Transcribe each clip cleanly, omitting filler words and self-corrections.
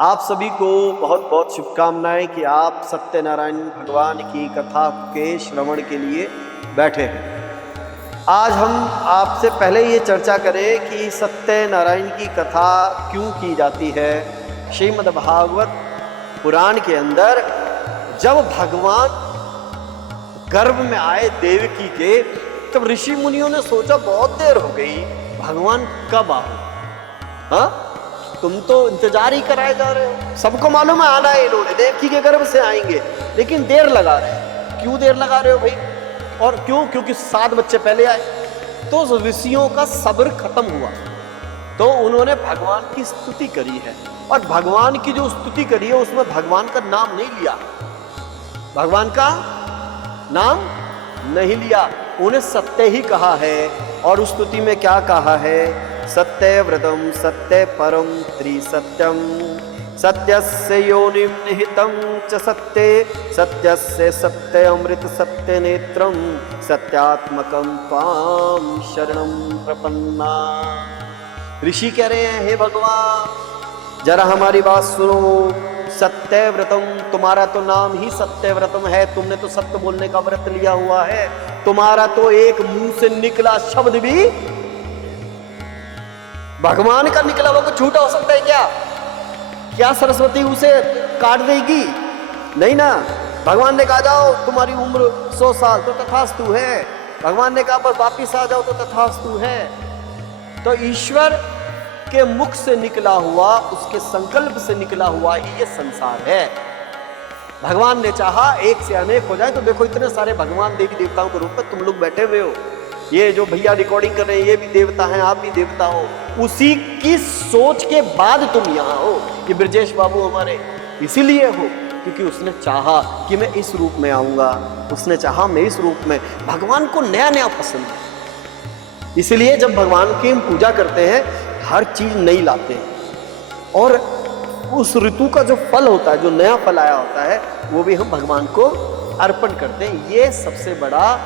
आप सभी को बहुत बहुत शुभकामनाएं कि आप सत्यनारायण भगवान की कथा के श्रवण के लिए बैठे हैं। आज हम आपसे पहले ये चर्चा करें कि सत्यनारायण की कथा क्यों की जाती है। श्रीमद् भागवत पुराण के अंदर जब भगवान गर्भ में आए देवकी के, तब ऋषि मुनियों ने सोचा बहुत देर हो गई, भगवान कब आओ। हाँ, तुम तो इंतजार ही कराए जा रहे हो, सबको मालूम है आना है इन्होंने, देवकी के गर्भ से आएंगे, लेकिन देर लगा रहे हैं। क्यों देर लगा रहे हो भाई? और क्यों? क्योंकि 7 बच्चे पहले आए। तो ऋषियों का सब्र खत्म हुआ, तो उन्होंने भगवान की स्तुति करी है। और भगवान की जो स्तुति करी है उसमें भगवान का नाम नहीं लिया, भगवान का नाम नहीं लिया, उन्हें सत्य ही कहा है। और उस स्तुति में क्या कहा है? सत्य व्रतम सत्य परम त्रिसत्यम सत्यस्य योनिम निहितम च सत्ये सत्यस्य सत्य अमृत सत्य नेत्रम सत्यात्मकम त्वाम शरणम प्रपन्ना। ऋषि कह रहे हैं, हे भगवान जरा हमारी बात सुनो। सत्य व्रतम, तुम्हारा तो नाम ही सत्य व्रतम है, तुमने तो सत्य बोलने का व्रत लिया हुआ है। तुम्हारा तो एक मुंह से निकला शब्द भी भगवान का निकला हुआ कुछ झूठा हो सकता है क्या? क्या सरस्वती उसे काट देगी? नहीं ना। भगवान ने कहा जाओ तुम्हारी उम्र 100 साल, तो तथास्तु है। भगवान ने कहा बस वापिस आ जाओ, तो तथास्तु है। तो ईश्वर के मुख से निकला हुआ, उसके संकल्प से निकला हुआ ही ये संसार है। भगवान ने चाहा एक से अनेक हो जाए, तो देखो इतने सारे भगवान देवी देवताओं के रूप में तुम लोग बैठे हुए हो। ये जो भैया रिकॉर्डिंग कर रहे हैं ये भी देवता हैं, आप भी देवता हो। उसी की सोच के बाद तुम यहाँ हो। ये ब्रजेश बाबू हमारे इसीलिए हो क्योंकि उसने चाहा कि मैं इस रूप में आऊंगा, उसने चाहा मैं इस रूप में। भगवान को नया नया पसंद है, इसलिए जब भगवान की हम पूजा करते हैं हर चीज नई लाते हैं। और उस ऋतु का जो फल होता है, जो नया फल आया होता है, वो भी हम भगवान को अर्पण करते हैं। ये सबसे बड़ा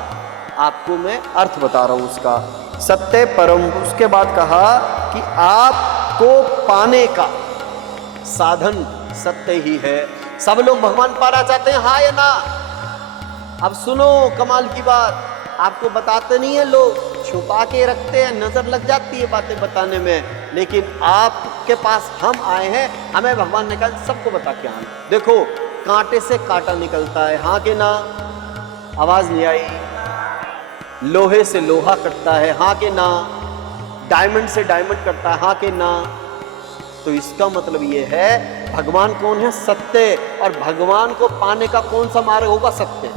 आपको मैं अर्थ बता रहा हूं उसका। सत्य परम, उसके बाद कहा कि आपको पाने का साधन सत्य ही है। सब लोग भगवान पाना चाहते हैं, हाँ या ना? अब सुनो कमाल की बात, आपको बताते नहीं है लोग, छुपा के रखते हैं, नजर लग जाती है बातें बताने में। लेकिन आपके पास हम आए हैं, हमें भगवान ने कहा सबको बता के आना। देखो कांटे से कांटा निकलता है, हाँ के ना? आवाज नहीं आई। लोहे से लोहा कटता है, हाँ के ना? डायमंड से डायमंड कटता है, हाँ के ना? तो इसका मतलब ये है भगवान कौन है? सत्य। और भगवान को पाने का कौन सा मार्ग होगा? सत्य।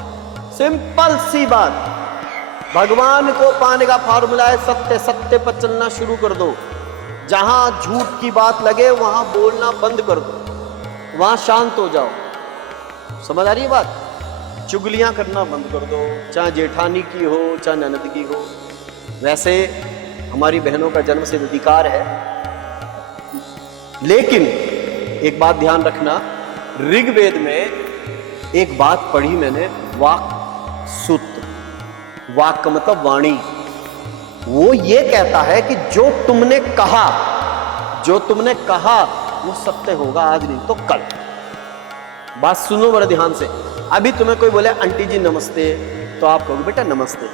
सिंपल सी बात। भगवान को पाने का फार्मूला है सत्य। सत्य पर चलना शुरू कर दो। जहां झूठ की बात लगे वहां बोलना बंद कर दो, वहां शांत हो जाओ। समझ आ रही है बात? चुगलियां करना बंद कर दो, चाहे जेठानी की हो चाहे ननद की हो। वैसे हमारी बहनों का जन्म सिद्ध अधिकार है, लेकिन एक बात ध्यान रखना, ऋग्वेद में एक बात पढ़ी मैंने, वाक सूत्र। वाक का मतलब वाणी। वो ये कहता है कि जो तुमने कहा वो सत्य होगा, आज नहीं तो कल। बात सुनो बड़े ध्यान से। अभी तुम्हें कोई बोले आंटी जी नमस्ते, तो आप कहोगे बेटा नमस्ते।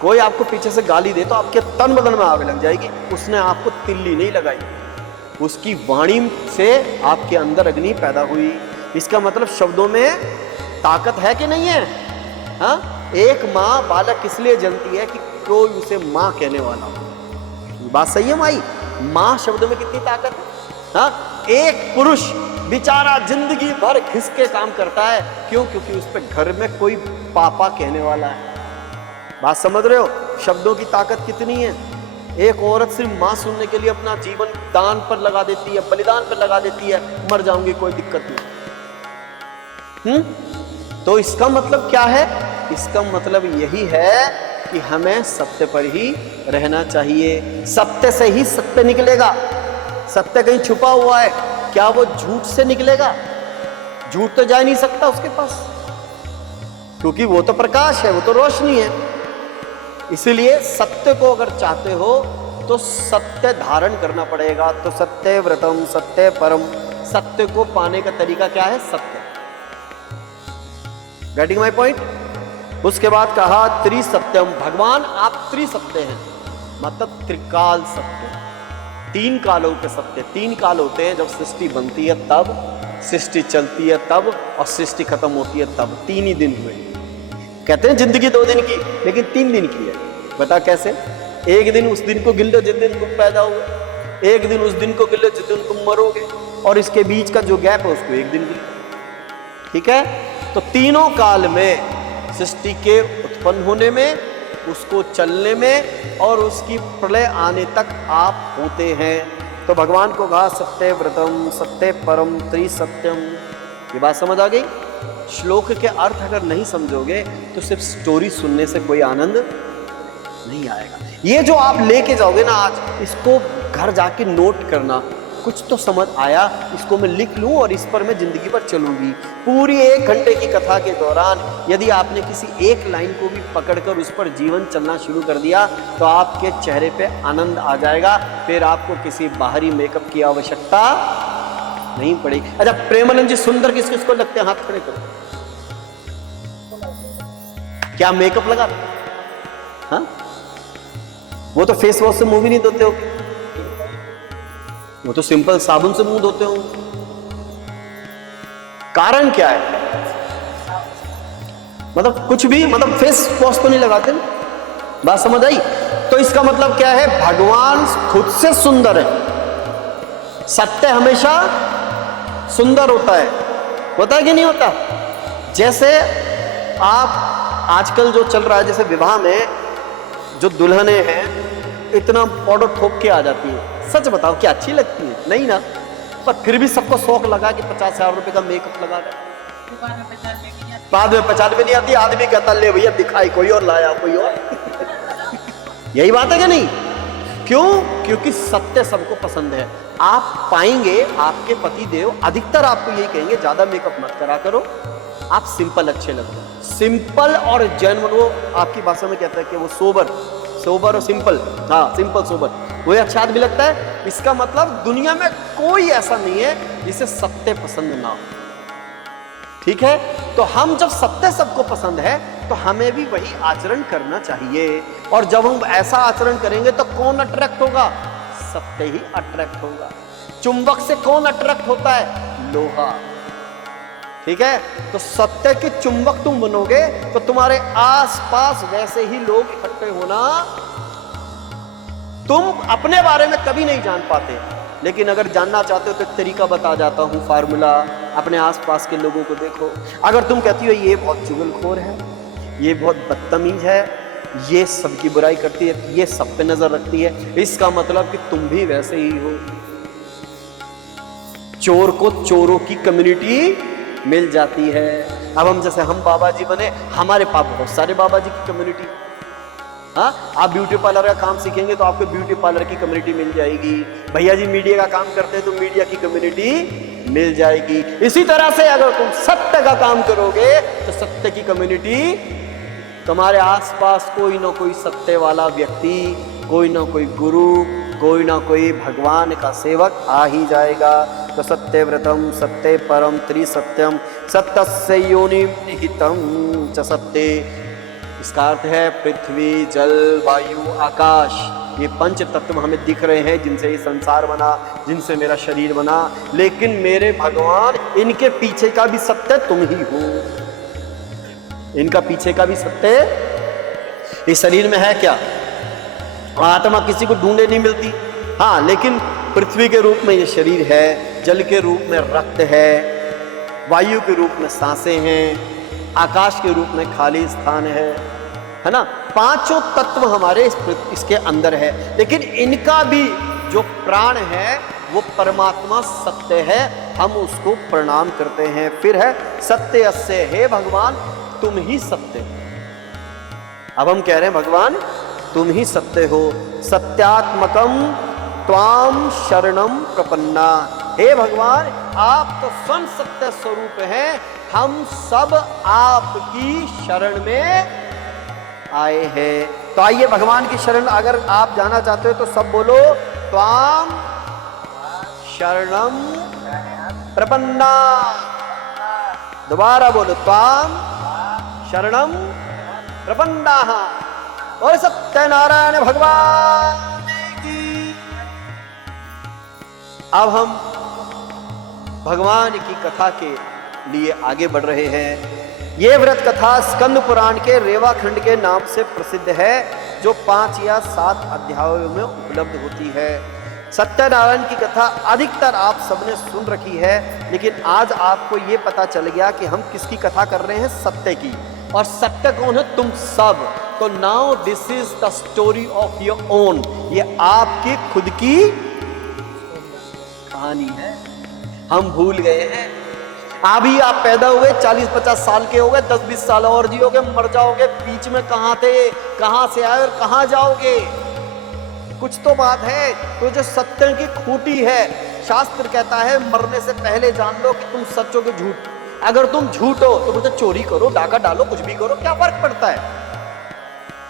कोई आपको पीछे से गाली दे तो आपके तन बदन में आग लग जाएगी। उसने आपको तिल्ली नहीं लगाई, उसकी वाणी से आपके अंदर अग्नि पैदा हुई। इसका मतलब शब्दों में ताकत है कि नहीं है? हाँ? एक माँ बालक इसलिए जनती है कि कोई उसे माँ कहने वाला हो। बात सही है माई? माँ शब्द में कितनी ताकत है। हाँ? एक पुरुष बेचारा जिंदगी भर खिसके काम करता है, क्यों? क्योंकि उस पे घर में कोई पापा कहने वाला है। बात समझ रहे हो? शब्दों की ताकत कितनी है। एक औरत सिर्फ माँ सुनने के लिए अपना जीवन दान पर लगा देती है, बलिदान पर लगा देती है, मर जाऊंगी कोई दिक्कत नहीं। तो इसका मतलब क्या है? इसका मतलब यही है कि हमें सत्य पर ही रहना चाहिए। सत्य से ही सत्य निकलेगा। सत्य कहीं छुपा हुआ है क्या? वो झूठ से निकलेगा? झूठ तो जा नहीं सकता उसके पास, क्योंकि वो तो प्रकाश है, वो तो रोशनी है। इसलिए सत्य को अगर चाहते हो तो सत्य धारण करना पड़ेगा। तो सत्य व्रतम सत्य परम सत्य को पाने का तरीका क्या है? सत्य। Getting my point? उसके बाद कहा त्रिसत्यम, भगवान आप त्रिसत्य हैं, मतलब त्रिकाल सत्य, तीन कालों के सत्य। तीन काल होते हैं, जब सृष्टि बनती है तब, सृष्टि चलती है तब, और सृष्टि खत्म होती है तब। तीन ही दिन हुए। कहते हैं जिंदगी 2 दिन की, लेकिन 3 दिन की है। बता कैसे? एक दिन उस दिन को गिन लो जिस दिन तुम पैदा हुए, एक दिन उस दिन को गिन लो जिस दिन तुम मरोगे, और इसके बीच का जो गैप है उसको एक दिन गिन लो। ठीक है? तो तीनों काल में, सृष्टि के उत्पन्न होने में, उसको चलने में, और उसकी प्रलय आने तक आप होते हैं। तो भगवान को कहा सत्य व्रतम, सत्य परम, त्रिसत्यम। ये बात समझ आ गई? श्लोक के अर्थ अगर नहीं समझोगे तो सिर्फ स्टोरी सुनने से कोई आनंद नहीं आएगा। ये जो आप लेके जाओगे ना आज, इसको घर जाके नोट करना, कुछ तो समझ आया, इसको मैं लिख लूं और इस पर मैं जिंदगी भर चलूंगी। पूरी 1 घंटे की कथा के दौरान यदि आपने किसी एक लाइन को भी पकड़कर उस पर जीवन चलना शुरू कर दिया तो आपके चेहरे पे आनंद आ जाएगा। फिर आपको किसी बाहरी मेकअप की आवश्यकता नहीं पड़ेगी। अच्छा, प्रेमानंद जी सुंदर किस किसको लगते हैं? हाथ खड़े करो। क्या मेकअप लगा? हाँ, वो तो फेस वॉश से मुंह भी नहीं धोते हो, वो तो सिंपल साबुन से मुंह धोते हो। कारण क्या है? मतलब कुछ भी, मतलब फेस वॉश तो नहीं लगाते ना। बात समझ आई? तो इसका मतलब क्या है? भगवान खुद से सुंदर है। सत्य हमेशा सुंदर होता है कि नहीं होता? जैसे आप आजकल जो चल रहा है, जैसे विवाह में जो दुल्हने हैं इतना पाउडर ठोक के आ जाती है, सच बताओ क्या अच्छी लगती है? नहीं ना। पर फिर भी सबको शौक लगा कि 50,000 रुपए का मेकअप लगा रहे, बाद में 50 में नहीं आती। आदमी कहता ले भैया दिखाई कोई और, लाया कोई और। यही बात है कि नहीं? क्यों? क्योंकि सत्य सबको पसंद है। आप पाएंगे आपके पति देव अधिकतर आपको यही कहेंगे ज्यादा मेकअप मत करा करो, आप सिंपल अच्छे लगते हो। सिंपल और जेन्युइन, वो आपकी भाषा में कहता है कि वो सोबर और सिंपल, हाँ सिंपल सोबर, वो अच्छा आदमी लगता है। इसका मतलब दुनिया में कोई ऐसा नहीं है जिसे सत्य पसंद ना हो। ठीक है? तो हम जब सत्य सबको पसंद है तो हमें भी वही आचरण करना चाहिए। और जब हम ऐसा आचरण करेंगे तो कौन अट्रैक्ट होगा? सत्य ही अट्रैक्ट होगा। चुंबक से कौन अट्रैक्ट होता है? लोहा। ठीक है? तो सत्य के चुंबक तुम बनोगे तो तुम्हारे आसपास वैसे ही लोग इकट्ठे होना। तुम अपने बारे में कभी नहीं जान पाते, लेकिन अगर जानना चाहते हो तो एक तरीका बता जाता हूं, फार्मूला। अपने आसपास के लोगों को देखो। अगर तुम कहती हो ये बहुत चुगलखोर है, ये बहुत बदतमीज है, ये सबकी बुराई करती है, ये सब पे नजर रखती है, इसका मतलब कि तुम भी वैसे ही हो। चोर को चोरों की कम्युनिटी मिल जाती है। अब हम जैसे हम बाबा जी बने, हमारे पास बहुत सारे बाबा जी की कम्युनिटी। हाँ, आप ब्यूटी पार्लर का काम सीखेंगे तो आपको ब्यूटी पार्लर की कम्युनिटी मिल जाएगी। भैया जी मीडिया का काम करते हैं तो मीडिया की कम्युनिटी मिल जाएगी। इसी तरह से अगर तुम सत्य का काम करोगे तो सत्य की कम्युनिटी, तुम्हारे आसपास कोई ना कोई सत्य वाला व्यक्ति, कोई ना कोई गुरु, कोई ना कोई भगवान का सेवक आ ही जाएगा। तो सत्य व्रतम, सत्य परम, त्रिसत्यम, सत्यस्य योनिम निहितम च सत्य। इसका अर्थ है पृथ्वी, जल, वायु, आकाश, ये 5 तत्व हमें दिख रहे हैं जिनसे ये संसार बना, जिनसे मेरा शरीर बना। लेकिन मेरे भगवान, इनके पीछे का भी सत्य तुम ही हो। इनका पीछे का भी सत्य इस शरीर में है क्या? आत्मा किसी को ढूंढे नहीं मिलती। हाँ, लेकिन पृथ्वी के रूप में ये शरीर है, जल के रूप में रक्त है, वायु के रूप में सांसें हैं, आकाश के रूप में खाली स्थान है ना। 5 तत्व हमारे इसके अंदर है। लेकिन इनका भी जो प्राण है वो परमात्मा सत्य है, हम उसको प्रणाम करते हैं। फिर है सत्य अस्य, हे भगवान तुम ही सत्य। अब हम कह रहे हैं भगवान तुम ही सत्य हो। सत्यात्मकम त्वाम शरणम प्रपन्ना, हे भगवान आप तो स्वयं सत्य स्वरूप हैं, हम सब आपकी शरण में आए हैं। तो आइए भगवान की शरण अगर आप जाना चाहते हो तो सब बोलो त्वाम शरणम प्रपन्ना, दोबारा बोलो, त्वाम शरणम प्रपन्नाः। और सत्यनारायण भगवान की। अब हम भगवान की कथा के लिए आगे बढ़ रहे हैं। ये व्रत कथा स्कंद पुराण के रेवा खंड के नाम से प्रसिद्ध है, जो 5 या 7 अध्यायों में उपलब्ध होती है। सत्यनारायण की कथा अधिकतर आप सबने सुन रखी है, लेकिन आज आपको ये पता चल गया कि हम किसकी कथा कर रहे हैं, सत्य की। और सत्य कौन है, तुम सब। तो now this is the story of your own, ये आपकी खुद की कहानी है। हम भूल गए हैं। अभी आप पैदा हुए, 40-50 साल के हो गए, 10-20 साल और जियोगे, मर जाओगे। बीच में कहां थे, कहां से आए और कहां जाओगे, कुछ तो बात है। तो जो सत्य की खूंटी है, शास्त्र कहता है मरने से पहले जान लो कि तुम सच हो कि झूठ। अगर तुम झूठ हो तो बोलते चोरी करो, डाका डालो, कुछ भी करो, क्या फर्क पड़ता है?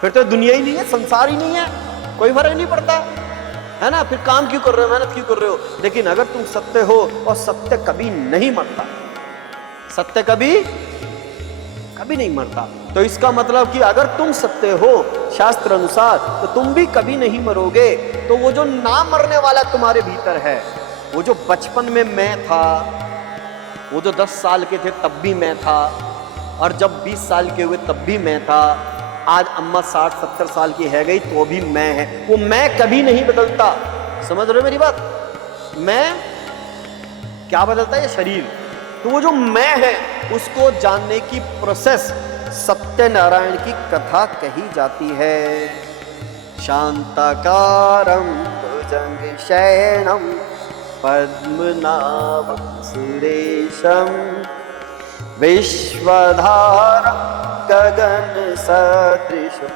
फिर तो दुनिया ही नहीं है, संसार ही नहीं है, कोई फर्क नहीं पड़ता है ना। फिर काम क्यों कर रहे हो, मेहनत क्यों कर रहे हो? लेकिन अगर तुम सत्य हो, और सत्य कभी नहीं मरता, सत्य कभी नहीं मरता, तो इसका मतलब कि अगर तुम सत्य हो शास्त्र अनुसार, तो तुम भी कभी नहीं मरोगे। तो वो जो ना मरने वाला तुम्हारे भीतर है, वो जो बचपन में मैं था, वो जो 10 साल के थे तब भी मैं था, और जब 20 साल के हुए तब भी मैं था, आज अम्मा 60-70 साल की है गई तो भी मैं है, वो मैं कभी नहीं बदलता। समझ रहे हो मेरी बात? मैं क्या बदलता है? ये शरीर। तो वो जो मैं है, उसको जानने की प्रोसेस सत्यनारायण की कथा कही जाती है। शांताकारं भुजंग शयनं पद्मनाभं सुरेशं विश्वधारं गगन सदृशं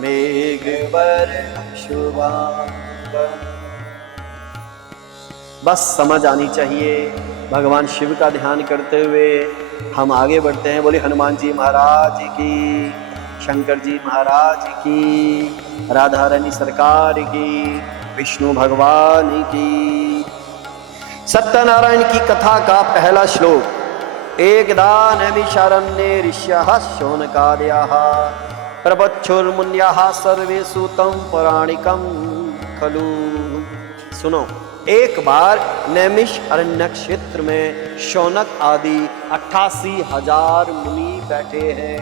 मेघवर्णं शुभांगं। बस समझ आनी चाहिए। भगवान शिव का ध्यान करते हुए हम आगे बढ़ते हैं। बोले हनुमान जी महाराज की, शंकर जी महाराज की, राधा रानी सरकार की, विष्णु भगवान की। सत्यनारायण की कथा का पहला श्लोक। एकदा नैमिषारण्ये ऋष्यः शौनकादयः प्रपच्छुर्मुनयः सर्वे सूतं पौराणिकं खलु। सुनो, एक बार नैमिष अरण्य क्षेत्र में शौनक आदि 88,000 मुनि बैठे हैं।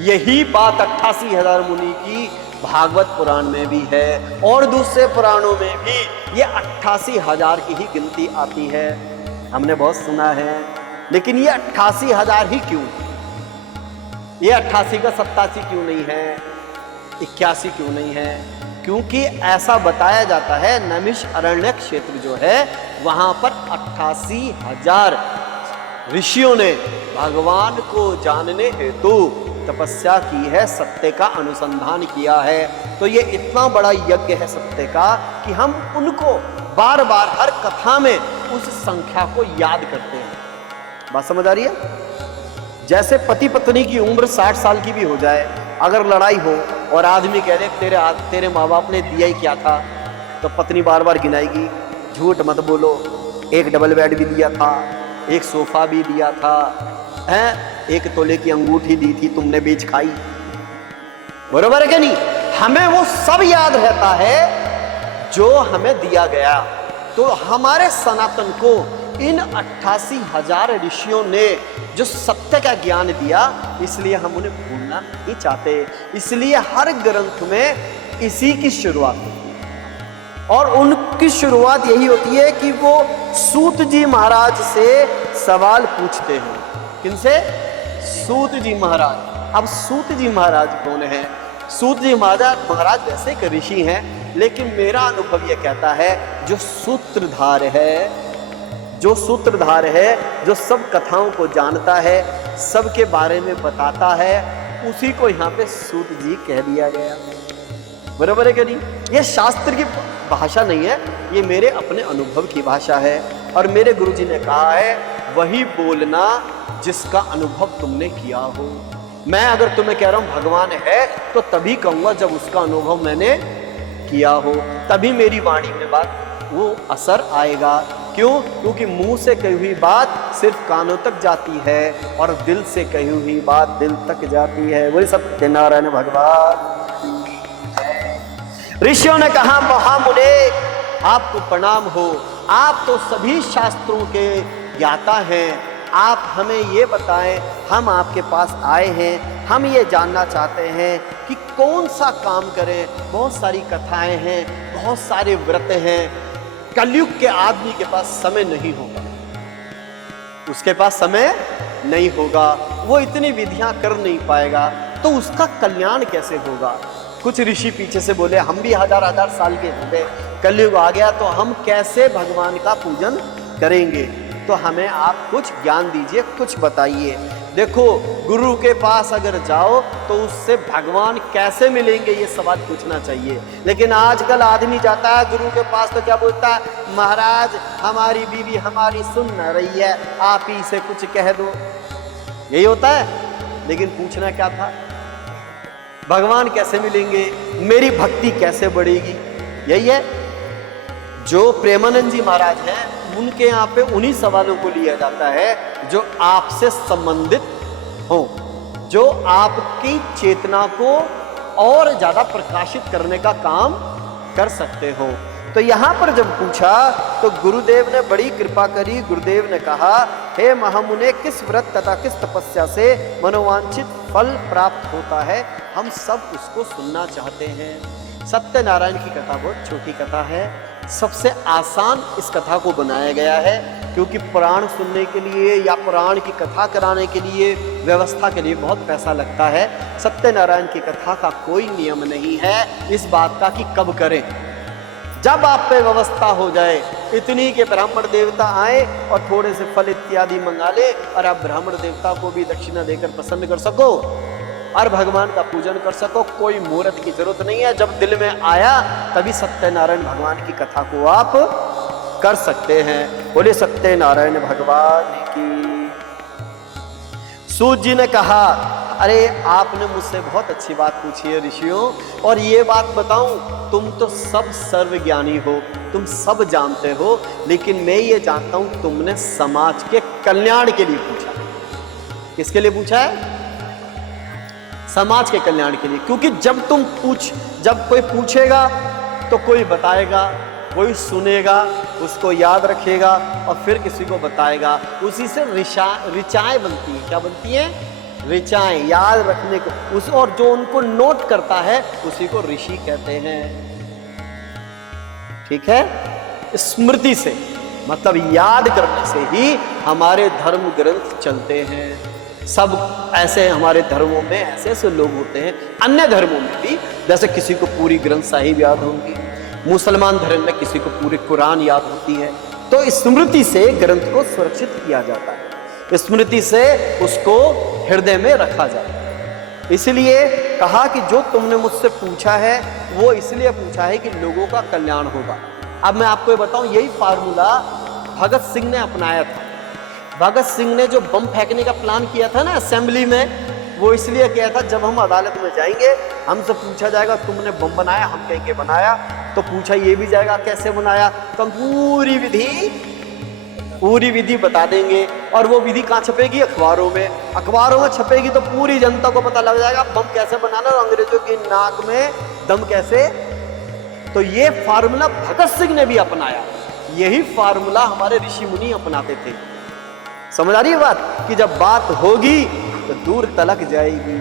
यही बात 88,000 मुनि की भागवत पुराण में भी है, और दूसरे पुराणों में भी ये 88,000 की ही गिनती आती है। हमने बहुत सुना है, लेकिन ये 88,000 ही क्यों? ये 88 का 87 क्यों नहीं है, 81 क्यों नहीं है? क्योंकि ऐसा बताया जाता है, नैमिष अरण्य क्षेत्र जो है, वहां पर 88,000 ऋषियों ने भगवान को जानने हेतु तपस्या की है, सत्य का अनुसंधान किया है। तो ये इतना बड़ा यज्ञ है सत्य का कि हम उनको बार बार हर कथा में उस संख्या को याद करते हैं। बात समझ आ रही है? जैसे पति पत्नी की उम्र 60 साल की भी हो जाए, अगर लड़ाई हो और आदमी कह दे तेरे माँ बाप ने दिया ही क्या था, तो पत्नी बार बार गिनाएगी, झूठ मत बोलो, एक डबल बेड भी दिया था, एक सोफा भी दिया था, हैं, 1 तोले की अंगूठी दी थी, तुमने बेच खाई। बरोबर है क्या नहीं? हमें वो सब याद रहता है जो हमें दिया गया। तो हमारे सनातन को इन 88,000 ऋषियों ने जो सत्य का ज्ञान दिया, इसलिए हम उन्हें भूलना नहीं चाहते। इसलिए हर ग्रंथ में इसी की शुरुआत होती है, और उनकी शुरुआत यही होती है कि वो सूत जी महाराज से सवाल पूछते हैं। किनसे? सूत जी महाराज। अब सूत जी महाराज कौन है? सूत जी महाराज वैसे एक ऋषि हैं, लेकिन मेरा अनुभव यह कहता है, जो सूत्रधार है, जो सूत्रधार है, जो सब कथाओं को जानता है, सबके बारे में बताता है, उसी को यहाँ पे सूत जी कह दिया गया। बराबर है क्या नहीं? ये शास्त्र की भाषा नहीं है, ये मेरे अपने अनुभव की भाषा है। और मेरे गुरुजी ने कहा है, वही बोलना जिसका अनुभव तुमने किया हो। मैं अगर तुम्हें कह रहा हूं भगवान है, तो तभी कहूंगा जब उसका अनुभव मैंने किया हो, तभी मेरी वाणी में बात वो असर आएगा। क्यों? क्योंकि मुंह से कही हुई बात सिर्फ कानों तक जाती है और दिल से कही हुई बात दिल तक जाती है। वही सत्यनारायण भगवान। ऋषियों ने कहा, महामुने आपको प्रणाम हो, आप तो सभी शास्त्रों के ज्ञाता हैं, आप हमें ये बताएं, हम आपके पास आए हैं, हम ये जानना चाहते हैं कि कौन सा काम करें। बहुत सारी कथाएं हैं, बहुत सारे व्रत हैं, कलयुग के आदमी के पास समय नहीं होगा, उसके पास समय नहीं होगा, वो इतनी विधियां कर नहीं पाएगा, तो उसका कल्याण कैसे होगा। कुछ ऋषि पीछे से बोले, हम भी हजार हजार साल के होंगे, कलयुग आ गया तो हम कैसे भगवान का पूजन करेंगे, तो हमें आप कुछ ज्ञान दीजिए, कुछ बताइए। देखो, गुरु के पास अगर जाओ तो उससे भगवान कैसे मिलेंगे, ये सवाल पूछना चाहिए। लेकिन आजकल आदमी जाता है गुरु के पास तो क्या बोलता है, महाराज हमारी बीवी हमारी सुन न रही है, आप ही से कुछ कह दो, यही होता है। लेकिन पूछना क्या था, भगवान कैसे मिलेंगे, मेरी भक्ति कैसे बढ़ेगी, यही है। जो प्रेमानंद जी महाराज हैं, उनके यहाँ पे उन्हीं सवालों को लिया जाता है जो आपसे संबंधित हो, जो आपकी चेतना को और ज्यादा प्रकाशित करने का काम कर सकते हो। तो यहाँ पर जब पूछा तो गुरुदेव ने बड़ी कृपा करी। गुरुदेव ने कहा, हे महामुने, किस व्रत तथा किस तपस्या से मनोवांछित फल प्राप्त होता है, हम सब उसको सुनना चाहते हैं। सत्यनारायण की कथा बहुत छोटी कथा है, सबसे आसान इस कथा को बनाया गया है, क्योंकि पुराण सुनने के लिए या पुराण की कथा कराने के लिए, व्यवस्था के लिए बहुत पैसा लगता है। सत्यनारायण की कथा का कोई नियम नहीं है इस बात का कि कब करें, जब आप पे व्यवस्था हो जाए, इतनी के ब्राह्मण देवता आए और थोड़े से फल इत्यादि मंगा ले और आप ब्राह्मण देवता को भी दक्षिणा देकर प्रसन्न कर सको और भगवान का पूजन कर सको, कोई मुहूर्त की जरूरत नहीं है। जब दिल में आया तभी सत्यनारायण भगवान की कथा को आप कर सकते हैं। बोले सत्यनारायण भगवान की। सूत जी ने कहा, अरे आपने मुझसे बहुत अच्छी बात पूछी है ऋषियों, और ये बात बताऊं, तुम तो सब सर्वज्ञानी हो, तुम सब जानते हो, लेकिन मैं ये जानता हूं तुमने समाज के कल्याण के लिए पूछा। किसके लिए पूछा है? समाज के कल्याण के लिए। क्योंकि जब कोई पूछेगा तो कोई बताएगा, कोई सुनेगा, उसको याद रखेगा और फिर किसी को बताएगा, उसी से ऋचाएं बनती हैं। क्या बनती हैं? ऋचाएं, याद रखने को उस, और जो उनको नोट करता है उसी को ऋषि कहते हैं। ठीक है? स्मृति से मतलब याद करने से ही हमारे धर्म ग्रंथ चलते हैं। सब ऐसे हमारे धर्मों में ऐसे ऐसे लोग होते हैं, अन्य धर्मों में भी, जैसे किसी को पूरी ग्रंथ साहिब याद होंगी, मुसलमान धर्म में किसी को पूरी कुरान याद होती है। तो स्मृति से ग्रंथ को सुरक्षित किया जाता है, स्मृति से उसको हृदय में रखा जाता है। इसलिए कहा कि जो तुमने मुझसे पूछा है वो इसलिए पूछा है कि लोगों का कल्याण होगा। अब मैं आपको ये बताऊं, यही फार्मूला भगत सिंह ने अपनाया था। भगत सिंह ने जो बम फेंकने का प्लान किया था ना असेंबली में, वो इसलिए किया था, जब हम अदालत में जाएंगे हमसे पूछा जाएगा तुमने बम बनाया, हम कहेंगे बनाया, तो पूछा ये भी जाएगा कैसे बनाया, तो हम पूरी विधि बता देंगे। और वो विधि कहाँ छपेगी? अखबारों में। अखबारों में छपेगी तो पूरी जनता को पता लग जाएगा बम कैसे बनाना और अंग्रेजों की नाक में दम कैसे। तो ये फार्मूला भगत सिंह ने भी अपनाया, यही फार्मूला हमारे ऋषि मुनि अपनाते थे। समझ आ रही है बात? कि जब बात होगी तो दूर तलक जाएगी,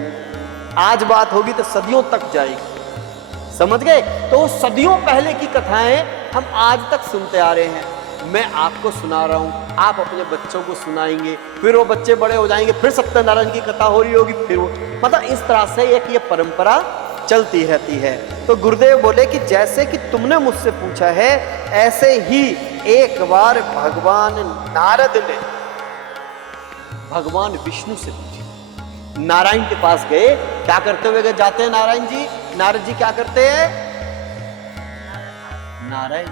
आज बात होगी तो सदियों तक जाएगी। समझ गए? तो सदियों पहले की कथाएं हम आज तक सुनते आ रहे हैं। मैं आपको सुना रहा हूं, आप अपने बच्चों को सुनाएंगे, फिर वो बच्चे बड़े हो जाएंगे, फिर सत्यनारायण की कथा हो रही होगी, फिर वो, मतलब इस तरह से एक ये परंपरा चलती रहती है। तो गुरुदेव बोले कि जैसे कि तुमने मुझसे पूछा है, ऐसे ही एक बार भगवान नारद ने भगवान विष्णु से पूछा। नारायण के पास गए, क्या करते हुए जाते हैं नारायण जी? नारद जी क्या करते हैं? नारायण।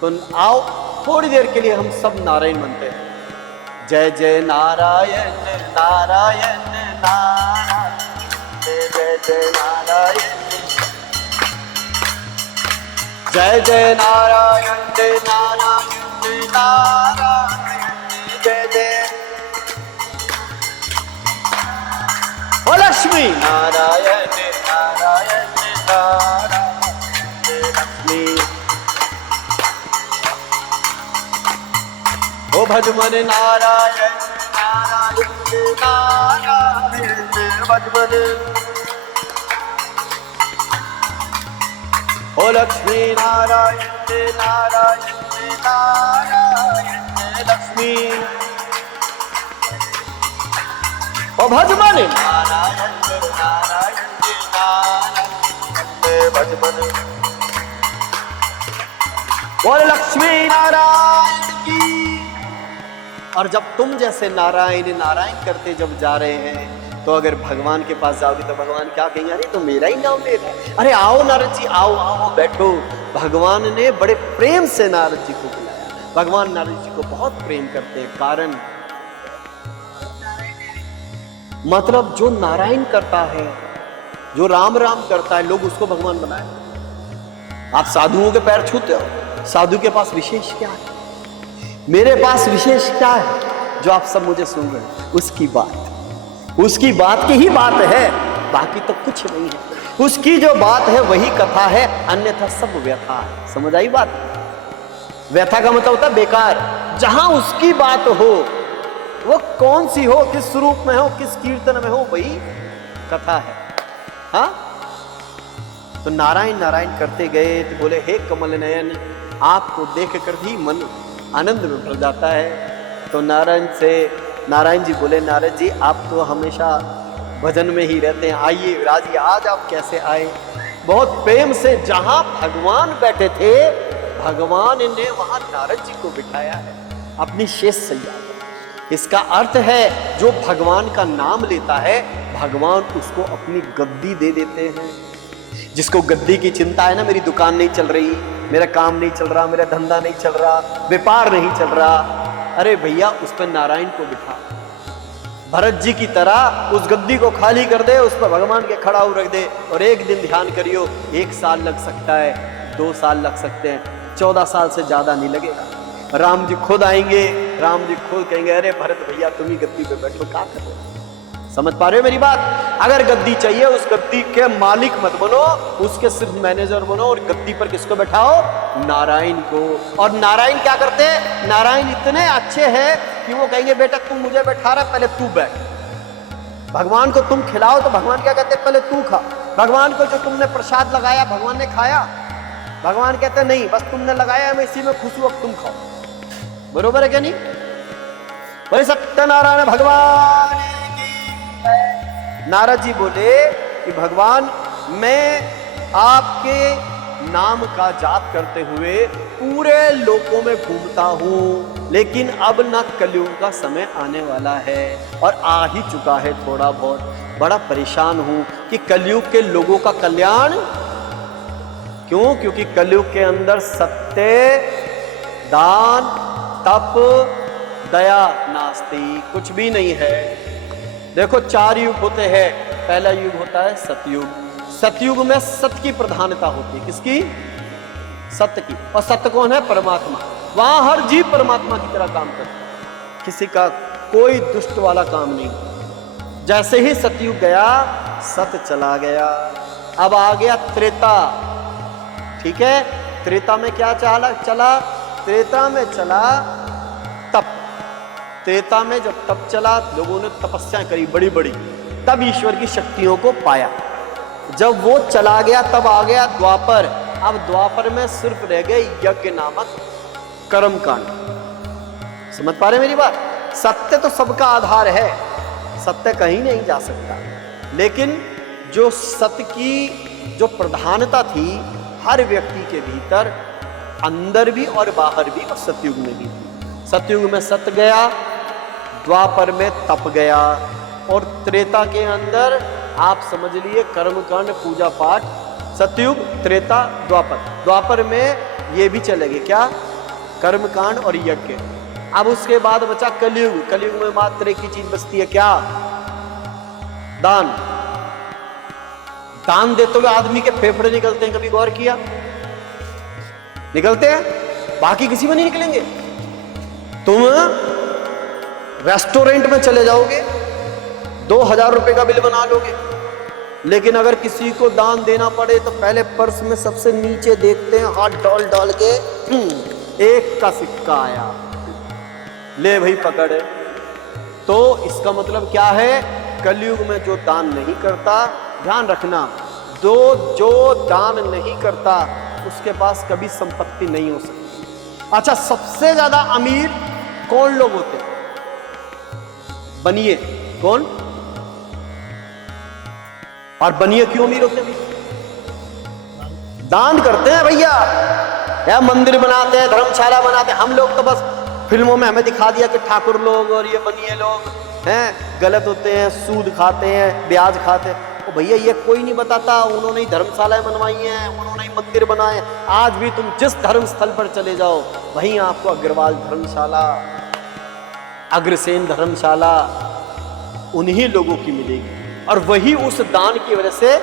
तो आओ थोड़ी देर के लिए हम सब नारायण बनते हैं। जय जय नारायण नारायण नारायण, जय जय नारायण, जय जय नारायण नारायण, नारायण जय जय। ओ लक्ष्मी नारायण नारायण नारायण लक्ष्मी। ओ भजमन नारायण नारायण नारायण भजमन। ओ लक्ष्मी नारायण नारायण नारायण लक्ष्मी। ओ भजमन नारायण नारायण नारायण भजमन। बोल लक्ष्मी नारायण की। और जब तुम जैसे नारायण नारायण करते जब जा रहे हैं, तो अगर भगवान के पास जाओगे तो भगवान क्या कहेंगे? अरे तो मेरा ही नाम ले रहा है। अरे आओ नारद जी, आओ आओ बैठो। भगवान ने बड़े प्रेम से नारद जी को बुलाया। भगवान नारद जी को बहुत प्रेम करते हैं। कारण मतलब जो नारायण करता है, जो राम राम करता है, लोग उसको भगवान बनाए। आप साधुओं के पैर छूते हो, साधु के पास विशेष क्या है? मेरे पास विशेष क्या है जो आप सब मुझे सुन रहे हैं? उसकी बात की ही बात है, बाकी तो कुछ नहीं है। उसकी जो बात है वही कथा है, अन्यथा सब व्यथा है। समझ आई बात? व्यथा का मतलब होता है बेकार। जहां उसकी बात हो, वो कौन सी हो, किस रूप में हो, किस कीर्तन में हो, वही कथा है। हाँ, तो नारायण नारायण करते गए तो बोले, हे कमल नयन, आपको देख कर भी मन आनंद में भर जाता है। तो नारायण जी बोले, नारद जी आप तो हमेशा भजन में ही रहते हैं, आइए विराजिए। आज आप कैसे आए? बहुत प्रेम से जहां भगवान बैठे थे, भगवान ने वहां नारद जी को बिठाया है अपनी शेष सैया। इसका अर्थ है जो भगवान का नाम लेता है, भगवान उसको अपनी गद्दी दे देते हैं। जिसको गद्दी की चिंता है ना, मेरी दुकान नहीं चल रही, मेरा काम नहीं चल रहा, मेरा धंधा नहीं चल रहा, व्यापार नहीं चल रहा, अरे भैया उस पर नारायण को बिठा। भरत जी की तरह उस गद्दी को खाली कर दे, उस पर भगवान के खड़ा हो रख दे, और एक दिन ध्यान करियो, 1 साल लग सकता है, 2 साल लग सकते हैं, 14 साल से ज्यादा नहीं लगेगा। राम जी खुद आएंगे, राम जी खुद कहेंगे, अरे भरत भैया तुम ही गद्दी पे बैठो, क्या कर रहे हो? समझ पा रहे हो मेरी बात? अगर गद्दी चाहिए, उस गद्दी के मालिक मत बनो, उसके सिर्फ मैनेजर बनो, और गद्दी पर किसको बैठाओ? नारायण को। और नारायण क्या करते हैं? नारायण इतने अच्छे हैं कि वो कहेंगे, बेटा तुम मुझे बैठा रहा, पहले तू बैठ। भगवान को तुम खिलाओ तो भगवान क्या कहते हैं? पहले तू खा। भगवान को जो तुमने प्रसाद लगाया, भगवान ने खाया? भगवान कहते नहीं, बस तुमने लगाया, मैं इसी में खुश हूं, अब तुम खाओ। बरोबर है क्या नहीं? बोले सत्यनारायण भगवान। नारद जी बोले कि भगवान, मैं आपके नाम का जाप करते हुए पूरे लोकों में घूमता हूं, लेकिन अब ना कलयुग का समय आने वाला है, और आ ही चुका है थोड़ा बहुत। बड़ा परेशान हूं कि कलयुग के लोगों का कल्याण क्यों? क्योंकि कलयुग के अंदर सत्य, दान, तप, दया नास्ति, कुछ भी नहीं है। देखो 4 युग होते हैं। पहला युग होता है सतयुग। सतयुग में सत्य की प्रधानता होती है। किसकी? सत्य की। और सत्य कौन है? परमात्मा। वहां हर जीव परमात्मा की तरह काम करता है, किसी का कोई दुष्ट वाला काम नहीं। जैसे ही सतयुग गया, सत्य चला गया। अब आ गया त्रेता। ठीक है, त्रेता में क्या चला? त्रेता में चला तप। त्रेता में जब तप चला, लोगों ने तपस्या करी बड़ी बड़ी, तब ईश्वर की शक्तियों को पाया। जब वो चला गया, तब आ गया द्वापर। अब द्वापर में सिर्फ रह गए यज्ञ नामक कर्म कांड। समझ पा रहे मेरी बात? सत्य तो सबका आधार है, सत्य कहीं नहीं जा सकता, लेकिन जो सत्य की जो प्रधानता थी हर व्यक्ति के भीतर, अंदर भी और बाहर भी, और सतयुग में भी थी। सतयुग में सत्य गया, द्वापर में तप गया, और त्रेता के अंदर आप समझ लिए कर्मकांड, पूजा पाठ। सतयुग, त्रेता, द्वापर। द्वापर में ये भी चलेंगे क्या? कर्मकांड और यज्ञ। अब उसके बाद बचा कलयुग। कलयुग में मात्र एक ही चीज बचती है, क्या? दान। दान देते हुए आदमी के फेफड़े निकलते हैं, कभी गौर किया? निकलते हैं, बाकी किसी में नहीं निकलेंगे। तुम रेस्टोरेंट में चले जाओगे, 2000 रुपए का बिल बना लोगे, लेकिन अगर किसी को दान देना पड़े तो पहले पर्स में सबसे नीचे देखते हैं, हाथ डाल डाल के 1 का सिक्का आया, ले भाई पकड़। तो इसका मतलब क्या है, कलयुग में जो दान नहीं करता, ध्यान रखना, जो दान नहीं करता उसके पास कभी संपत्ति नहीं हो सकती। अच्छा, सबसे ज्यादा अमीर कौन लोग होते हैं? बनिए। कौन? और बनिए क्यों अमीर होते हैं? दान करते हैं भैया, या मंदिर बनाते हैं, धर्मशाला बनाते हैं। हम लोग तो बस फिल्मों में हमें दिखा दिया कि ठाकुर लोग और ये बनिए लोग हैं गलत होते हैं, सूद खाते हैं, ब्याज खाते हैं। तो भैया ये कोई नहीं बताता, उन्होंने ही धर्मशालाएं बनवाई हैं, उन्होंने ही मंदिर बनाए। आज भी तुम जिस धर्म स्थल पर चले जाओ, वहीं आपको अग्रवाल धर्मशाला, अग्रसेन धर्मशाला उन्हीं लोगों की मिलेगी, और वही उस दान की वजह से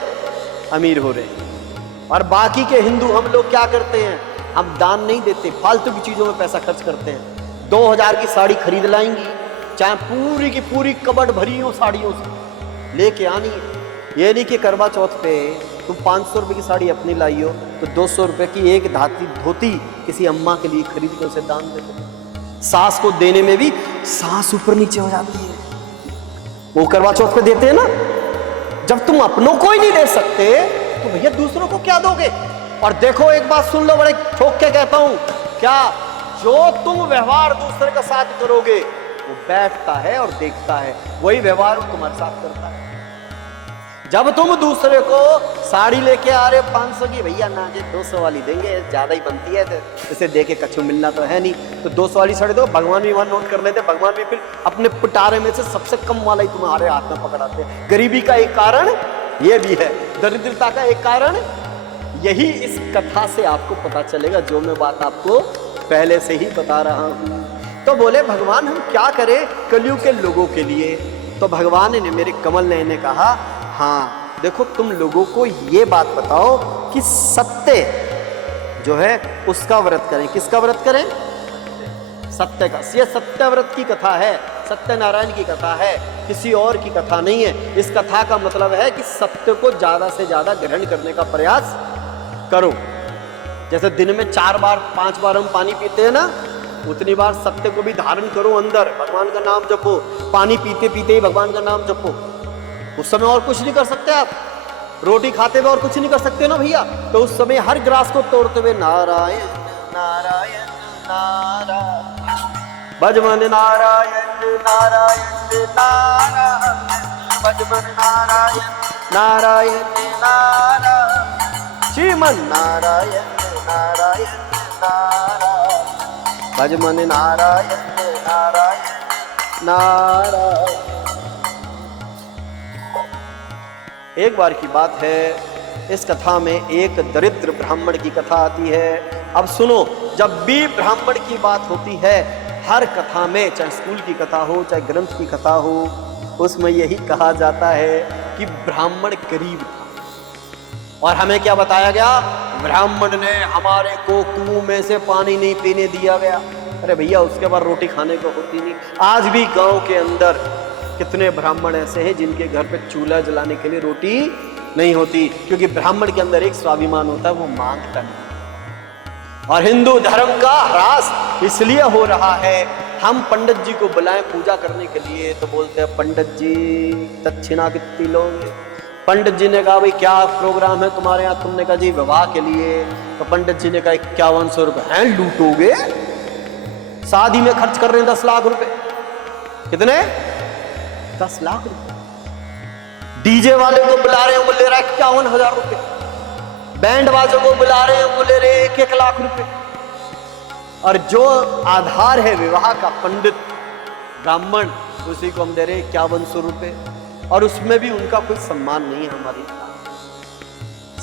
अमीर हो रहे हैं। और बाकी के हिंदू हम लोग क्या करते हैं, हम दान नहीं देते, फालतू की चीजों में पैसा खर्च करते हैं। 2000 की साड़ी खरीद लाएंगी, चाहे पूरी की पूरी कबड भरी हो साड़ियों से, लेके आनी है। ये नहीं कि करवा चौथ पे तुम 500 रुपए की साड़ी अपनी लाई हो तो 200 रुपए की एक धोती किसी अम्मा के लिए खरीद के उसे दान दे दो। सास को देने में भी सांस ऊपर नीचे हो जाती है, वो करवा चौथ पे देते हैं ना। जब तुम अपनों को ही नहीं दे सकते तो भैया दूसरों को क्या दोगे? और देखो, एक बात सुन लो, बड़े ठोक के कहता हूं, क्या जो तुम व्यवहार दूसरे के साथ करोगे वो बैठता है और देखता है, वही व्यवहार वो तुम्हारे साथ करता है। जब तुम दूसरे को साड़ी लेके आ रहे हो 500 की, भैया ना जी 200 वाली देंगे, ज्यादा ही बनती है, इसे देके कछु मिलना तो है नहीं, तो 200 वाली साड़ी दो। भगवान भी वहां नोट कर लेते, भगवान भी फिर अपने पिटारे में से सबसे कम वाला ही तुम्हारे हाथ में पकड़ाते हैं। गरीबी का एक कारण ये भी है, दरिद्रता का एक कारण यही इस कथा से आपको पता चलेगा, जो मैं बात आपको पहले से ही बता रहा हूं। तो बोले भगवान हम क्या करें कलयुग के लोगों के लिए? तो भगवान ने, मेरे कमल ने कहा, हाँ देखो, तुम लोगों को ये बात बताओ कि सत्य जो है उसका व्रत करें। किसका व्रत करें? सत्य का। ये सत्य व्रत की कथा है, सत्यनारायण की कथा है, किसी और की कथा नहीं है। इस कथा का मतलब है कि सत्य को ज्यादा से ज्यादा ग्रहण करने का प्रयास करो। जैसे दिन में 4 बार 5 बार हम पानी पीते हैं ना, उतनी बार सत्य को भी धारण करो अंदर, भगवान का नाम जपो। पानी पीते पीते ही भगवान का नाम जपो। उस समय और कुछ नहीं कर सकते आप, रोटी खाते हुए और कुछ नहीं कर सकते ना भैया, तो उस समय हर ग्रास को तोड़ते हुए नारायण नारायण नारायण, भज मन नारायण नारायण नारायण, भज मन नारायण नारायण नारायण, श्रीमन नारायण नारायण नारायण, भज मन नारायण नारायण नारायण। एक बार की बात है, इस कथा में एक दरिद्र ब्राह्मण की कथा आती है। अब सुनो, जब भी ब्राह्मण की बात होती है, हर कथा में, चाहे स्कूल की कथा हो चाहे ग्रंथ की कथा हो, उसमें यही कहा जाता है कि ब्राह्मण गरीब था। और हमें क्या बताया गया? ब्राह्मण ने हमारे को कुएं में से पानी नहीं पीने दिया गया। अरे भैया, उसके बाद रोटी खाने को होती नहीं। आज भी गांव के अंदर कितने ब्राह्मण ऐसे हैं जिनके घर पे चूल्हा जलाने के लिए रोटी नहीं होती, क्योंकि ब्राह्मण के अंदर एक स्वाभिमान होता है, वो मांगता नहीं। और हिंदू धर्म का ह्रास इसलिए हो रहा है, हम पंडित जी को बुलाएं पूजा करने के लिए तो बोलते हैं पंडित जी दक्षिणा कितनी लोगे? पंडित जी ने कहा भाई क्या प्रोग्राम है तुम्हारे यहाँ? तुमने कहा जी विवाह के लिए। तो पंडित जी ने कहा 5100 रुपए हैं, लूटोगे? शादी में खर्च कर रहे हैं 10 लाख रुपए। कितने? 10 लाख रुपए। डीजे वाले को बुला रहे हैं, वो ले रहा है 51,000 रुपए। बैंड बाजों को बुला रहे हैं, वो ले रहे हैं 1-1 लाख रुपए। और जो आधार है विवाह का, पंडित ब्राह्मण, उसी को हम दे रहे हैं 5100 रुपए। और उसमें भी उनका कोई सम्मान नहीं है हमारी।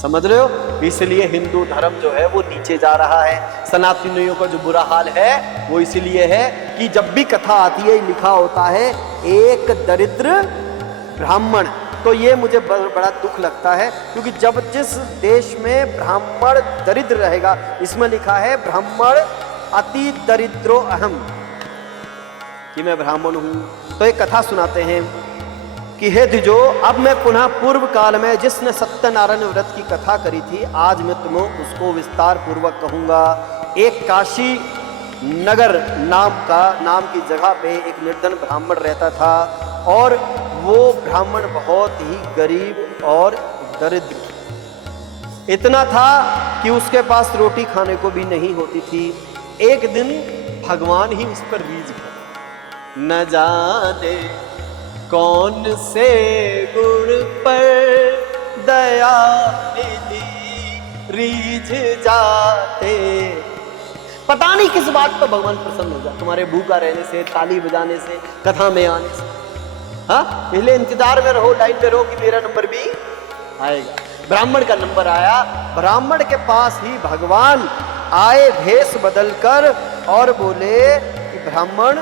समझ रहे हो? इसलिए हिंदू धर्म जो है वो नीचे जा रहा है। सनातनियों का जो बुरा हाल है वो इसलिए है कि जब भी कथा आती है लिखा होता है एक दरिद्र ब्राह्मण। तो ये मुझे बड़ा दुख लगता है, क्योंकि जब जिस देश में ब्राह्मण दरिद्र रहेगा, इसमें लिखा है ब्राह्मण अति दरिद्रो अहम, कि मैं ब्राह्मण हूँ। तो एक कथा सुनाते हैं कि हे द्विजो, अब मैं पुनः पूर्व काल में जिसने सत्यनारायण व्रत की कथा करी थी, आज मैं तुम्हें उसको विस्तार पूर्वक कहूँगा। एक काशी नगर नाम की जगह पे एक निर्धन ब्राह्मण रहता था, और वो ब्राह्मण बहुत ही गरीब और दरिद्र इतना था कि उसके पास रोटी खाने को भी नहीं होती थी। एक दिन भगवान ही उस पर रीझ गए। न जाने कौन से गुण पर दया मिली रीझ जाते। पता नहीं किस बात पर भगवान प्रसन्न हो जाए, तुम्हारे भूखा रहने से, ताली बजाने से, कथा में आने से। हाँ, इसलिए इंतजार में रहो, लाइन में रहो कि मेरा नंबर भी आएगा। ब्राह्मण का नंबर आया। ब्राह्मण के पास ही भगवान आए भेष बदलकर और बोले कि ब्राह्मण,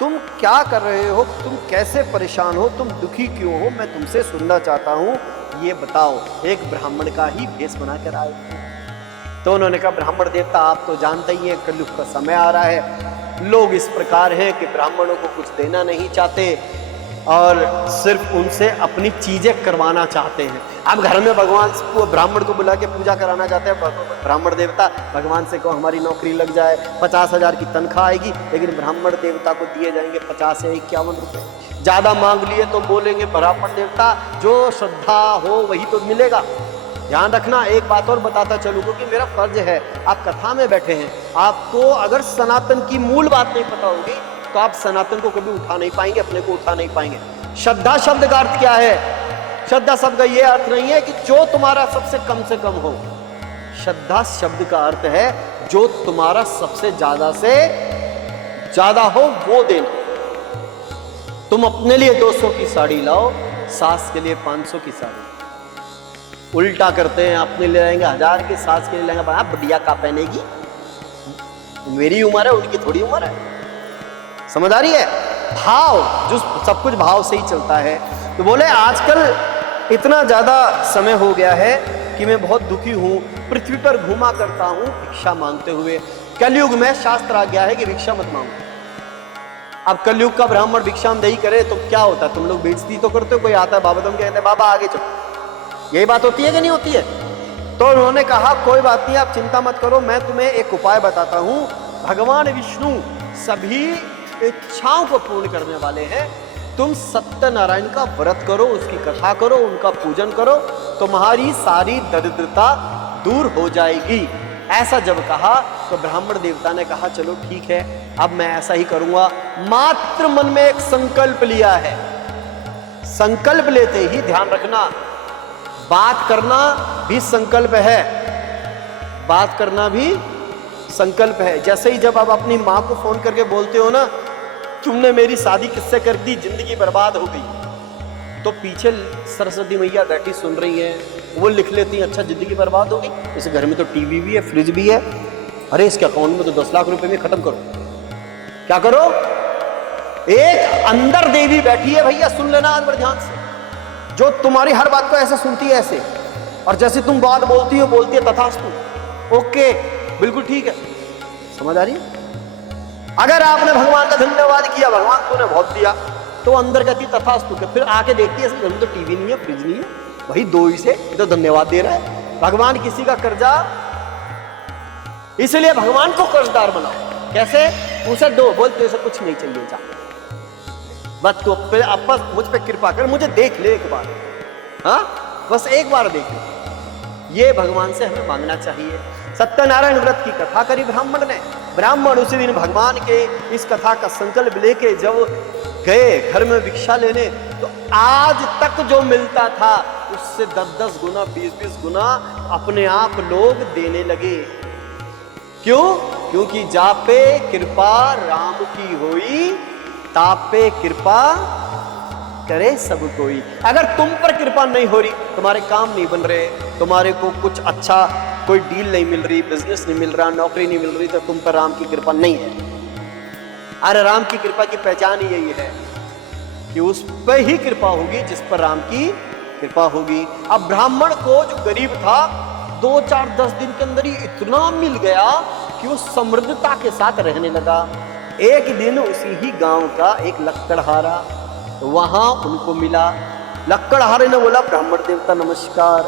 तुम क्या कर रहे हो, तुम कैसे परेशान हो, तुम दुखी क्यों हो, मैं तुमसे सुनना चाहता हूँ, ये बताओ। एक ब्राह्मण का ही भेष बनाकर आए। तो उन्होंने कहा, ब्राह्मण देवता, आप तो जानते ही हैं कलयुग का समय आ रहा है, लोग इस प्रकार हैं कि ब्राह्मणों को कुछ देना नहीं चाहते और सिर्फ उनसे अपनी चीजें करवाना चाहते हैं। अब घर में भगवान ब्राह्मण को बुला के पूजा कराना चाहते हैं। ब्राह्मण देवता भगवान से कहो हमारी नौकरी लग जाए, 50,000 की तनख्वाह आएगी, लेकिन ब्राह्मण देवता को दिए जाएंगे 50 या 51 रुपये। ज्यादा मांग लिए तो बोलेंगे ब्राह्मण देवता जो श्रद्धा हो वही तो मिलेगा। ध्यान रखना, एक बात और बताता चलूँ, क्योंकि मेरा फर्ज है, आप कथा में बैठे हैं, आपको अगर सनातन की मूल बात नहीं पता होगी तो आप सनातन को कभी उठा नहीं पाएंगे, अपने को उठा नहीं पाएंगे। श्रद्धा शब्द का अर्थ क्या है? श्रद्धा शब्द का यह अर्थ नहीं है कि जो तुम्हारा सबसे कम से कम हो। श्रद्धा शब्द का अर्थ है जो तुम्हारा सबसे ज्यादा हो वो देना। तुम अपने लिए 200 की साड़ी लाओ, सास के लिए 500 की साड़ी। उल्टा करते हैं, अपने ले जाएंगे 1000 की, सास के लिए लेंगे बढ़िया का पहनेगी, मेरी उम्र है उनकी थोड़ी उम्र है। समझ आ रही है? भाव, जो सब कुछ भाव से ही चलता है। तो बोले आजकल इतना ज्यादा समय हो गया है कि मैं बहुत दुखी हूं, पृथ्वी पर घूमा करता हूं भिक्षा मांगते हुए। कलयुग में शास्त्र आ गया है कि भिक्षा मत मांगो। अब कलयुग का ब्राह्मण भिक्षामदेही करे तो क्या होता है? तुम लोग बेइज्जती तो करते हो, कोई आता है बाबा तुम कहते हैं बाबा आगे चलो। यही बात होती है कि नहीं होती है? तो उन्होंने कहा कोई बात नहीं, आप चिंता मत करो, मैं तुम्हें एक उपाय बताता हूं। भगवान विष्णु सभी इच्छाओं को पूर्ण करने वाले हैं। तुम सत्यनारायण का व्रत करो, उसकी कथा करो, उनका पूजन करो, तुम्हारी सारी दरिद्रता दूर हो जाएगी। ऐसा जब कहा तो ब्राह्मण देवता ने कहा चलो ठीक है, अब मैं ऐसा ही करूंगा। मात्र मन में एक संकल्प लिया है। संकल्प लेते ही ध्यान रखना, बात करना भी संकल्प है, बात करना भी संकल्प है। जैसे ही जब आप अपनी माँ को फोन करके बोलते हो ना, तुमने मेरी शादी किससे कर दी, जिंदगी बर्बाद हो गई, तो पीछे सरस्वती मैया बैठी सुन रही है, वो लिख लेती है अच्छा जिंदगी बर्बाद हो गई। इस घर में तो टीवी भी है, फ्रिज भी है, अरे इसके अकाउंट में तो 10 लाख रुपए में खत्म करो। क्या करो? एक अंदर देवी बैठी है भैया, सुन लेना आज बड़े ध्यान से, जो तुम्हारी हर बात को ऐसे सुनती है ऐसे, और जैसे तुम बात बोलती है तथास्तु। ओके, बिल्कुल ठीक है। समझ आ रही है? अगर आपने भगवान का धन्यवाद किया, भगवान तूने बहुत दिया, तो अंदर कहती तथास्तु के। फिर आके देखती है घर में तो टीवी नहीं है, फ्रिज नहीं है, वही दो ही से तो धन्यवाद दे रहा है। भगवान किसी का कर्जा, इसलिए भगवान को कर्जदार बनाओ। कैसे? उसे दो, बोलते उसे कुछ नहीं चाहिए, जा बस तू मुझ पे कृपा कर, मुझे देख ले एक बार, हाँ बस एक बार देख ले। ये भगवान से हमें मांगना चाहिए। सत्यनारायण व्रत की कथा करी ब्राह्मण ने। ब्राह्मण उसी दिन भगवान के इस कथा का संकल्प लेके जब गए घर में भिक्षा लेने, तो आज तक जो मिलता था उससे 10-10 गुना, 20-20 गुना अपने आप लोग देने लगे। क्यों? क्योंकि जापे कृपा राम की होई, तापे कृपा करे सब कोई। अगर तुम पर कृपा नहीं हो रही, तुम्हारे काम नहीं बन रहे, तुम्हारे को कुछ अच्छा कोई डील नहीं मिल रही, बिजनेस नहीं मिल रहा, नौकरी नहीं मिल रही, तो तुम पर राम की कृपा नहीं है। अरे राम की कृपा की पहचान ही यही है कि उस पर ही कृपा होगी जिस पर राम की कृपा होगी। अब ब्राह्मण को जो गरीब था, 2-4-10 दिन के अंदर ही इतना मिल गया कि वो समृद्धता के साथ रहने लगा। एक दिन उसी ही गांव का एक लक्कड़हारा वहां उनको मिला। लक्कड़हारे ने बोला, ब्राह्मण देवता नमस्कार,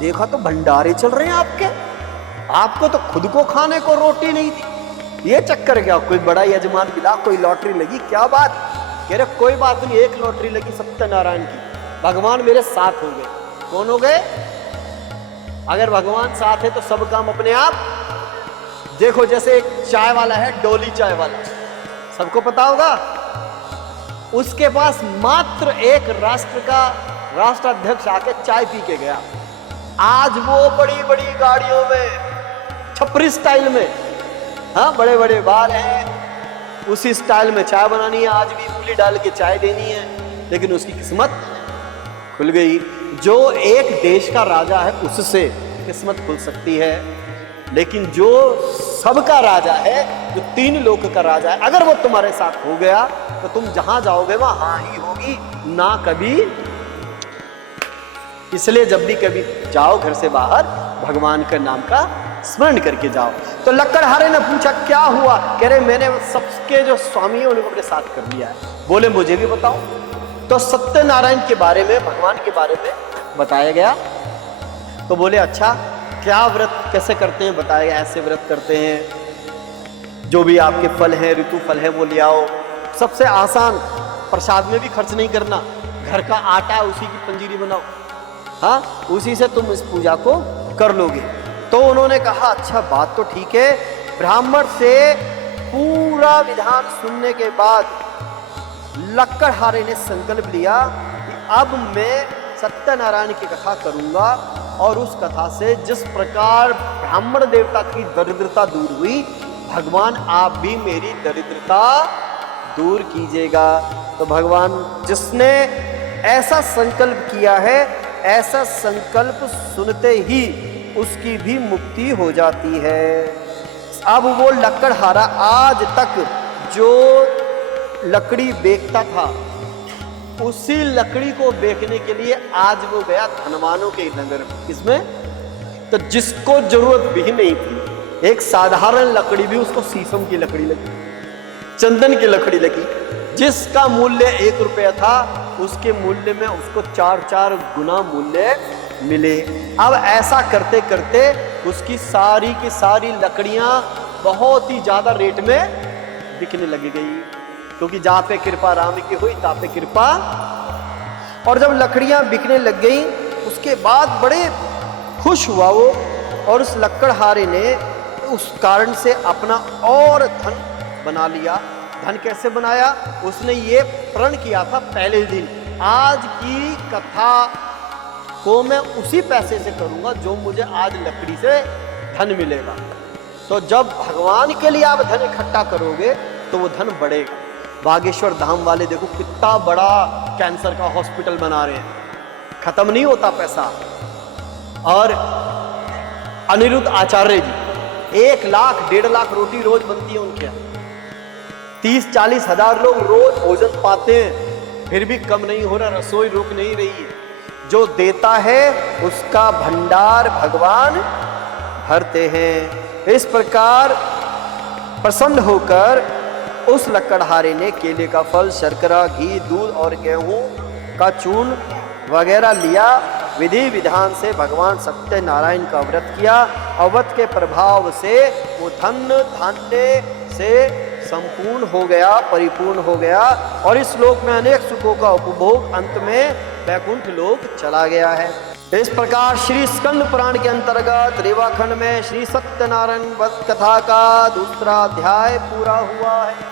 देखा तो भंडारे चल रहे हैं आपके, आपको तो खुद को खाने को रोटी नहीं दी, ये चक्कर क्या? कोई बड़ा यजमान मिला, कोई लॉटरी लगी, क्या बात? कह रहे कोई बात नहीं, एक लॉटरी लगी सत्यनारायण की, भगवान मेरे साथ हो गए। कौन हो गए? अगर भगवान साथ है तो सब काम अपने आप। देखो जैसे एक चाय वाला है, डोली चाय वाला, सबको पता होगा, उसके पास मात्र एक राष्ट्र का राष्ट्राध्यक्ष आके चाय पी के गया। आज वो बड़ी बड़ी गाड़ियों में, छपरी स्टाइल में, हाँ बड़े बड़े बाल हैं, उसी स्टाइल में चाय बनानी है, आज भी मूली डाल के चाय देनी है, लेकिन उसकी किस्मत खुल गई। जो एक देश का राजा है उससे किस्मत खुल सकती है, लेकिन जो सबका राजा है, जो 3 लोक का राजा है, अगर वो तुम्हारे साथ हो गया तो तुम जहां जाओगे वहां हाँ ही होगी, ना कभी। इसलिए जब भी कभी जाओ घर से बाहर, भगवान के नाम का स्मरण करके जाओ। तो लक्कड़हारे ने पूछा क्या हुआ? कह रहे मैंने सबके जो स्वामी है उनको अपने साथ कर लिया है। बोले मुझे भी बताओ। तो सत्यनारायण के बारे में, भगवान के बारे में बताया गया। तो बोले अच्छा क्या व्रत कैसे करते हैं? बताया गया ऐसे व्रत करते हैं, जो भी आपके फल हैं, ऋतु फल है वो ले आओ। सबसे आसान, प्रसाद में भी खर्च नहीं करना, घर का आटा है उसी की पंजीरी बनाओ, हाँ उसी से तुम इस पूजा को कर लोगे। तो उन्होंने कहा अच्छा बात तो ठीक है। ब्राह्मण से पूरा विधान सुनने के बाद लक्कड़हारे ने संकल्प लिया कि अब मैं सत्यनारायण की कथा करूंगा, और उस कथा से जिस प्रकार ब्राह्मण देवता की दरिद्रता दूर हुई, भगवान आप भी मेरी दरिद्रता दूर कीजिएगा। तो भगवान जिसने ऐसा संकल्प किया है, ऐसा संकल्प सुनते ही उसकी भी मुक्ति हो जाती है। अब वो लक्कड़हारा आज तक जो लकड़ी बेचता था, उसी लकड़ी को बेचने के लिए आज वो गया धनवानों के नगर में। किसमें? तो जिसको जरूरत भी नहीं थी, एक साधारण लकड़ी भी उसको शीशम की लकड़ी लगी, चंदन की लकड़ी लगी, जिसका मूल्य 1 रुपया था, उसके मूल्य में उसको 4-4 गुना मूल्य मिले। अब ऐसा करते करते उसकी सारी की सारी लकड़ियां बहुत ही ज्यादा रेट में बिकने लगी गई, क्योंकि जहां पे कृपा राम की हुई ता पे कृपा। और जब लकड़ियां बिकने लग गई, उसके बाद बड़े खुश हुआ वो, और उस लक्कड़हारे ने उस कारण से अपना और धन बना लिया। धन कैसे बनाया? उसने ये प्रण किया था पहले दिन, आज की कथा को मैं उसी पैसे से करूंगा जो मुझे आज लकड़ी से धन मिलेगा। तो जब भगवान के लिए आप धन इकट्ठा करोगे तो वो धन बढ़ेगा। बागेश्वर धाम वाले देखो कितना बड़ा कैंसर का हॉस्पिटल बना रहे हैं, खत्म नहीं होता पैसा। और अनिरुद्ध आचार्य जी 1 लाख 1.5 लाख रोटी रोज बनती है उनके यहाँ, 30-40 हजार लोग रोज भोजन पाते हैं, फिर भी कम नहीं हो रहा, रसोई रुक नहीं रही है। जो देता है उसका भंडार भगवान भरते हैं। इस प्रकार प्रसन्न होकर उस लक्कड़हारे ने केले का फल, शर्करा, घी, दूध और गेहूं का चूर्ण वगैरह लिया। विधि विधान से भगवान सत्यनारायण का व्रत किया, और व्रत के प्रभाव से वो धन धान्य से संपूर्ण हो गया, परिपूर्ण हो गया, और इस लोक में अनेक सुखों का उपभोग अंत में वैकुंठ लोक चला गया है। इस प्रकार श्री स्कंद पुराण के अंतर्गत रेवाखंड में श्री सत्यनारायण व्रत कथा का 2रा अध्याय पूरा हुआ है।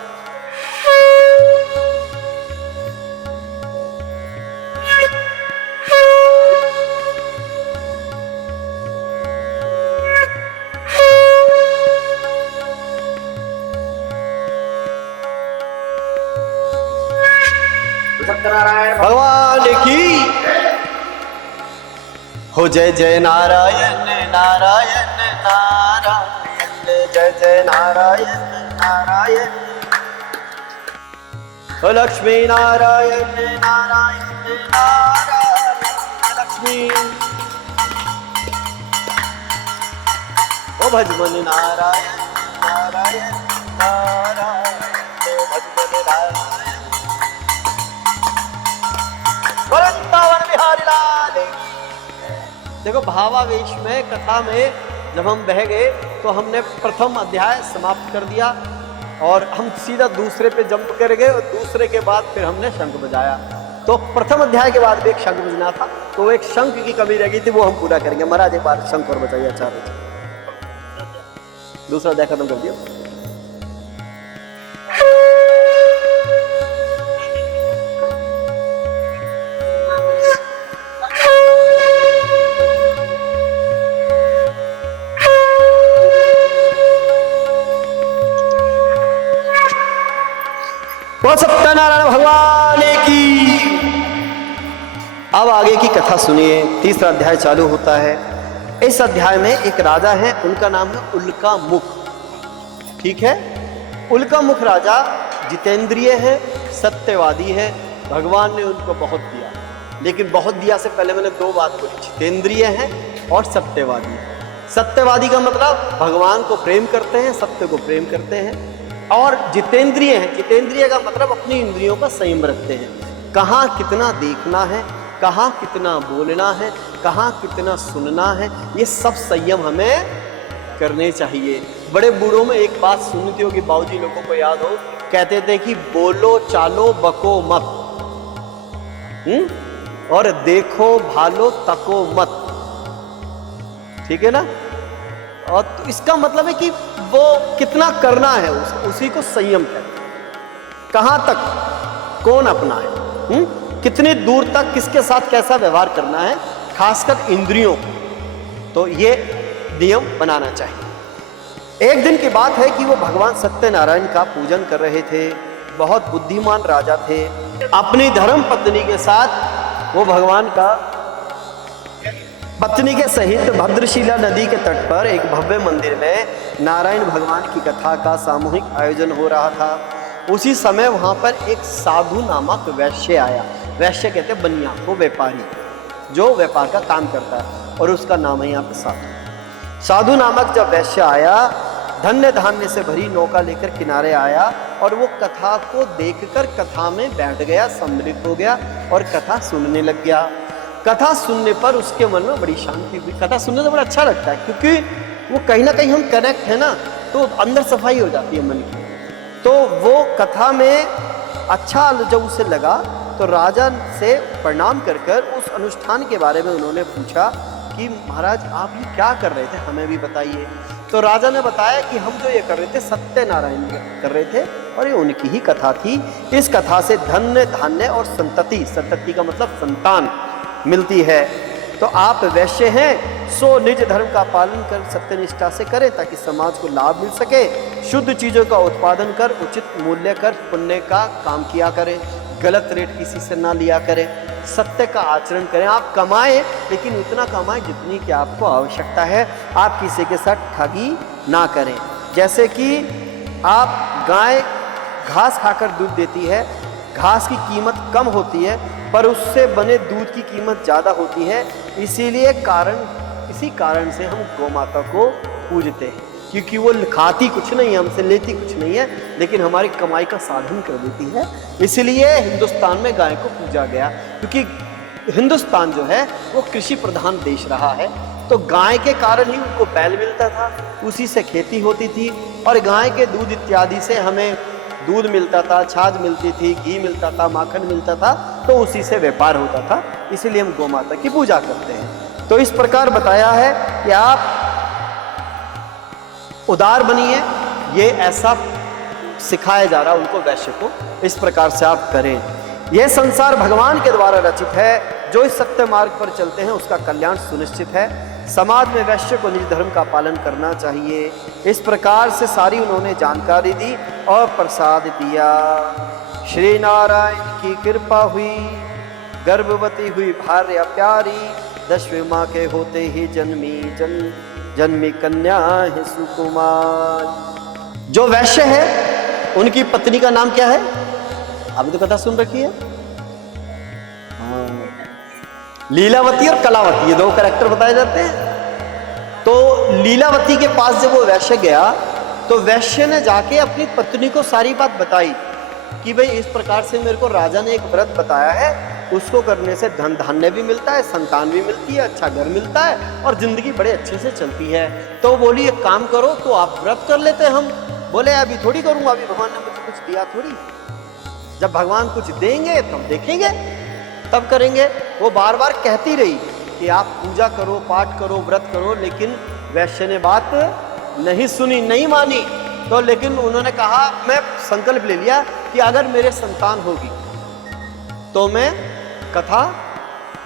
सत्यनारायण भगवान की हो। जय जय नारायण नारायण नारायण, जय जय नारायण नारायण। हो लक्ष्मी नारायण नारायण नारायण, लक्ष्मी। ओ भजमन नारायण नारायण नारायण। लाल, वृंदावन बिहारी लाल। देखो भावावेश में, कथा में जब हम बह गए तो हमने प्रथम अध्याय समाप्त कर दिया और हम सीधा दूसरे पे जंप कर गए और दूसरे के बाद फिर हमने शंख बजाया। तो प्रथम अध्याय के बाद भी एक शंख बजना था, तो एक शंख की कमी रह गई थी, वो हम पूरा करेंगे। महाराज एक बार शंख और बजाइए। अच्छा दूसरा अध्याय खत्म कर दिया। सत्यनारायण भगवान की। अब आगे की कथा सुनिए। तीसरा अध्याय चालू होता है। इस अध्याय में एक राजा है, उनका नाम है उल्का मुख। ठीक है, उल्का मुख राजा जितेंद्रिय है, सत्यवादी है। भगवान ने उनको बहुत दिया, लेकिन बहुत दिया से पहले मैंने दो बात बोली, जितेंद्रिय है और सत्यवादी है। सत्यवादी का मतलब भगवान को प्रेम करते हैं, सत्य को प्रेम करते हैं। और जितेंद्रिय है, जितेंद्रिय का मतलब अपनी इंद्रियों का संयम रखते हैं। कहाँ कितना देखना है, कहाँ कितना बोलना है, कहाँ कितना सुनना है, ये सब संयम हमें करने चाहिए। बड़े बूढ़ों में एक बात सुनती होगी, बाबूजी लोगों को याद हो, कहते थे कि बोलो चालो बको मत, और देखो भालो तको मत। ठीक है ना? और तो इसका मतलब है कि वो कितना करना है उसी को संयम कहते हैं। कहाँ तक कौन अपना है, कितने दूर तक किसके साथ कैसा व्यवहार करना है, खासकर इंद्रियों को। तो ये नियम बनाना चाहिए। एक दिन की बात है कि वो भगवान सत्यनारायण का पूजन कर रहे थे। बहुत बुद्धिमान राजा थे। अपनी धर्म पत्नी के साथ वो भगवान का पत्नी के सहित भद्रशिला नदी के तट पर एक भव्य मंदिर में नारायण भगवान की कथा का सामूहिक आयोजन हो रहा था। उसी समय वहाँ पर एक साधु नामक वैश्य आया। वैश्य कहते हैं बनिया को, व्यापारी जो व्यापार का काम करता है, और उसका नाम है यहाँ पर साधु। साधु नामक जब वैश्य आया, धन्य धान्य से भरी नौका लेकर किनारे आया और वो कथा को देखकर कथा में बैठ गया, सम्मिलित हो गया और कथा सुनने लग गया। कथा सुनने पर उसके मन में बड़ी शांति हुई। कथा सुनने से बड़ा अच्छा लगता है, क्योंकि वो कहीं ना कहीं हम कनेक्ट है ना, तो अंदर सफाई हो जाती है मन की। तो वो कथा में अच्छा जब उसे लगा तो राजा से प्रणाम कर कर उस अनुष्ठान के बारे में उन्होंने पूछा कि महाराज आप ये क्या कर रहे थे, हमें भी बताइए। तो राजा ने बताया कि हम जो ये कर रहे थे सत्यनारायण कर रहे थे और ये उनकी ही कथा थी। इस कथा से धन्य धान्य और संतति, संतति का मतलब संतान, मिलती है। तो आप वैश्य हैं, सो निज धर्म का पालन कर सत्यनिष्ठा से करें ताकि समाज को लाभ मिल सके। शुद्ध चीज़ों का उत्पादन कर उचित मूल्य कर पुण्य का काम किया करें। गलत रेट किसी से ना लिया करें। सत्य का आचरण करें। आप कमाएं, लेकिन उतना कमाएं जितनी कि आपको आवश्यकता है। आप किसी के साथ ठगी ना करें। जैसे कि आप गाय घास खाकर दूध देती है, घास की कीमत कम होती है पर उससे बने दूध की कीमत ज़्यादा होती है। इसी कारण से हम गौ माता को पूजते हैं, क्योंकि वो खाती कुछ नहीं है, हमसे लेती कुछ नहीं है, लेकिन हमारी कमाई का साधन कर देती है। इसलिए हिंदुस्तान में गाय को पूजा गया, क्योंकि हिंदुस्तान जो है वो कृषि प्रधान देश रहा है। तो गाय के कारण ही उनको बैल मिलता था, उसी से खेती होती थी, और गाय के दूध इत्यादि से हमें दूध मिलता था, छाछ मिलती थी, घी मिलता था, माखन मिलता था, तो उसी से व्यापार होता था। इसीलिए हम गौ माता की पूजा करते हैं। तो इस प्रकार बताया है कि आप उदार बनिए, ये ऐसा सिखाया जा रहा उनको, वैश्य को, इस प्रकार से आप करें। यह संसार भगवान के द्वारा रचित है। जो इस सत्य मार्ग पर चलते हैं उसका कल्याण सुनिश्चित है। समाज में वैश्य को निज धर्म का पालन करना चाहिए। इस प्रकार से सारी उन्होंने जानकारी दी और प्रसाद दिया। श्री नारायण की कृपा हुई, गर्भवती हुई भार्या प्यारी, 10वीं माह के होते ही जन्मी कन्या है सुकुमार। जो वैश्य है उनकी पत्नी का नाम क्या है? आपने तो कथा सुन रखी है। लीलावती और कलावती, ये दो कैरेक्टर बताए जाते हैं। तो लीलावती के पास जब वो वैश्य गया तो वैश्य ने जाके अपनी पत्नी को सारी बात बताई कि भाई इस प्रकार से मेरे को राजा ने एक व्रत बताया है, उसको करने से धन धान्य भी मिलता है, संतान भी मिलती है, अच्छा घर मिलता है और जिंदगी बड़े अच्छे से चलती है। तो बोली एक काम करो, तो आप व्रत कर लेते हैं। हम बोले अभी थोड़ी करूँगा, अभी भगवान ने मुझे कुछ दिया थोड़ी, जब भगवान कुछ देंगे तब देखेंगे, तब करेंगे। वो बार बार कहती रही कि आप पूजा करो, पाठ करो, व्रत करो, लेकिन वैश्य ने बात नहीं सुनी, नहीं मानी। तो लेकिन उन्होंने कहा, मैं संकल्प ले लिया कि अगर मेरे संतान होगी तो मैं कथा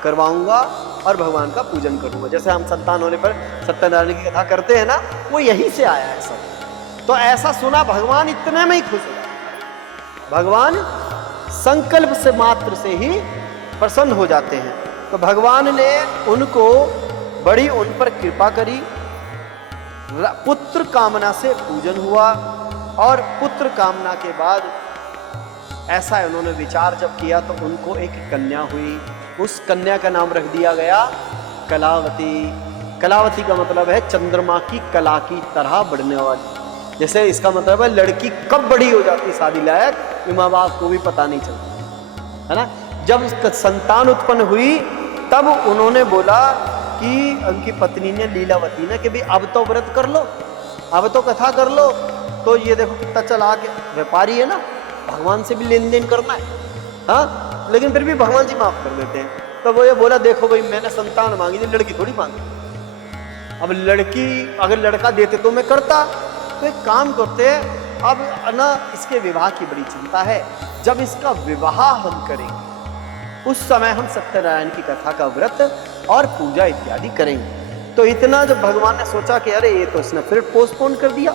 करवाऊंगा और भगवान का पूजन करूंगा। जैसे हम संतान होने पर सत्यनारायण की कथा करते हैं ना, वो यही से आया है सब। तो ऐसा सुना, भगवान इतने में ही खुश हो। भगवान संकल्प से मात्र से ही प्रसन्न हो जाते हैं। तो भगवान ने उनको बड़ी उन पर कृपा करी, पुत्र कामना से पूजन हुआ और पुत्र कामना के बाद ऐसा है, उन्होंने विचार जब किया तो उनको एक कन्या हुई। उस कन्या का नाम रख दिया गया कलावती। कलावती का मतलब है चंद्रमा की कला की तरह बढ़ने वाली। जैसे इसका मतलब है लड़की कब बड़ी हो जाती शादी लायक, ये माँ बाप को भी पता नहीं चलता, है ना। जब संतान उत्पन्न हुई तब उन्होंने बोला कि उनकी पत्नी ने, लीलावती ने, कि भाई अब तो व्रत कर लो, अब तो कथा कर लो। तो ये देखो कितना चला के व्यापारी है ना, भगवान से भी लेन देन करना है, हाँ, लेकिन फिर भी भगवान जी माफ कर देते हैं। तो वो ये बोला, देखो भाई मैंने संतान मांगी थी, लड़की थोड़ी मांगी। अब लड़की अगर लड़का देते तो मैं करता। तो एक काम करते हैं, अब ना इसके विवाह की बड़ी चिंता है, जब इसका विवाह हम करेंगे उस समय हम सत्यनारायण की कथा का व्रत और पूजा इत्यादि करेंगे। तो इतना जब भगवान ने सोचा कि अरे ये तो इसने फिर पोस्टपोन कर दिया,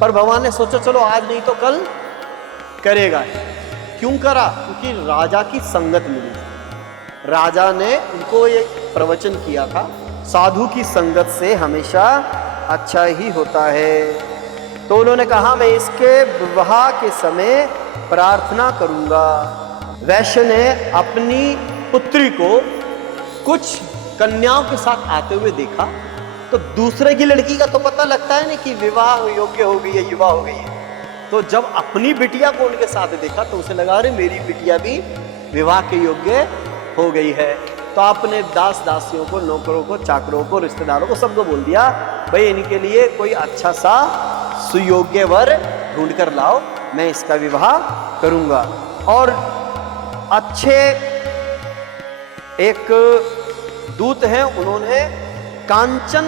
पर भगवान ने सोचा चलो आज नहीं तो कल करेगा। क्यों करा? क्योंकि राजा की संगत मिली थी। राजा ने उनको ये प्रवचन किया था, साधु की संगत से हमेशा अच्छा ही होता है। तो उन्होंने कहा मैं इसके विवाह के समय प्रार्थना करूंगा। वैश्य ने अपनी पुत्री को कुछ कन्याओं के साथ आते हुए देखा, तो दूसरे की लड़की का तो पता लगता है ना कि विवाह योग्य हो गई है, युवा हो गई है। तो जब अपनी बिटिया को उनके साथ देखा तो उसे लगा अरे मेरी बिटिया भी विवाह के योग्य हो गई है। तो आपने दास दासियों को, नौकरों को, चाकरों को, रिश्तेदारों को, सबको बोल दिया भाई इनके लिए कोई अच्छा सा सुयोग्य वर ढूंढ कर लाओ, मैं इसका विवाह करूंगा। और अच्छे एक दूत हैं, उन्होंने कांचन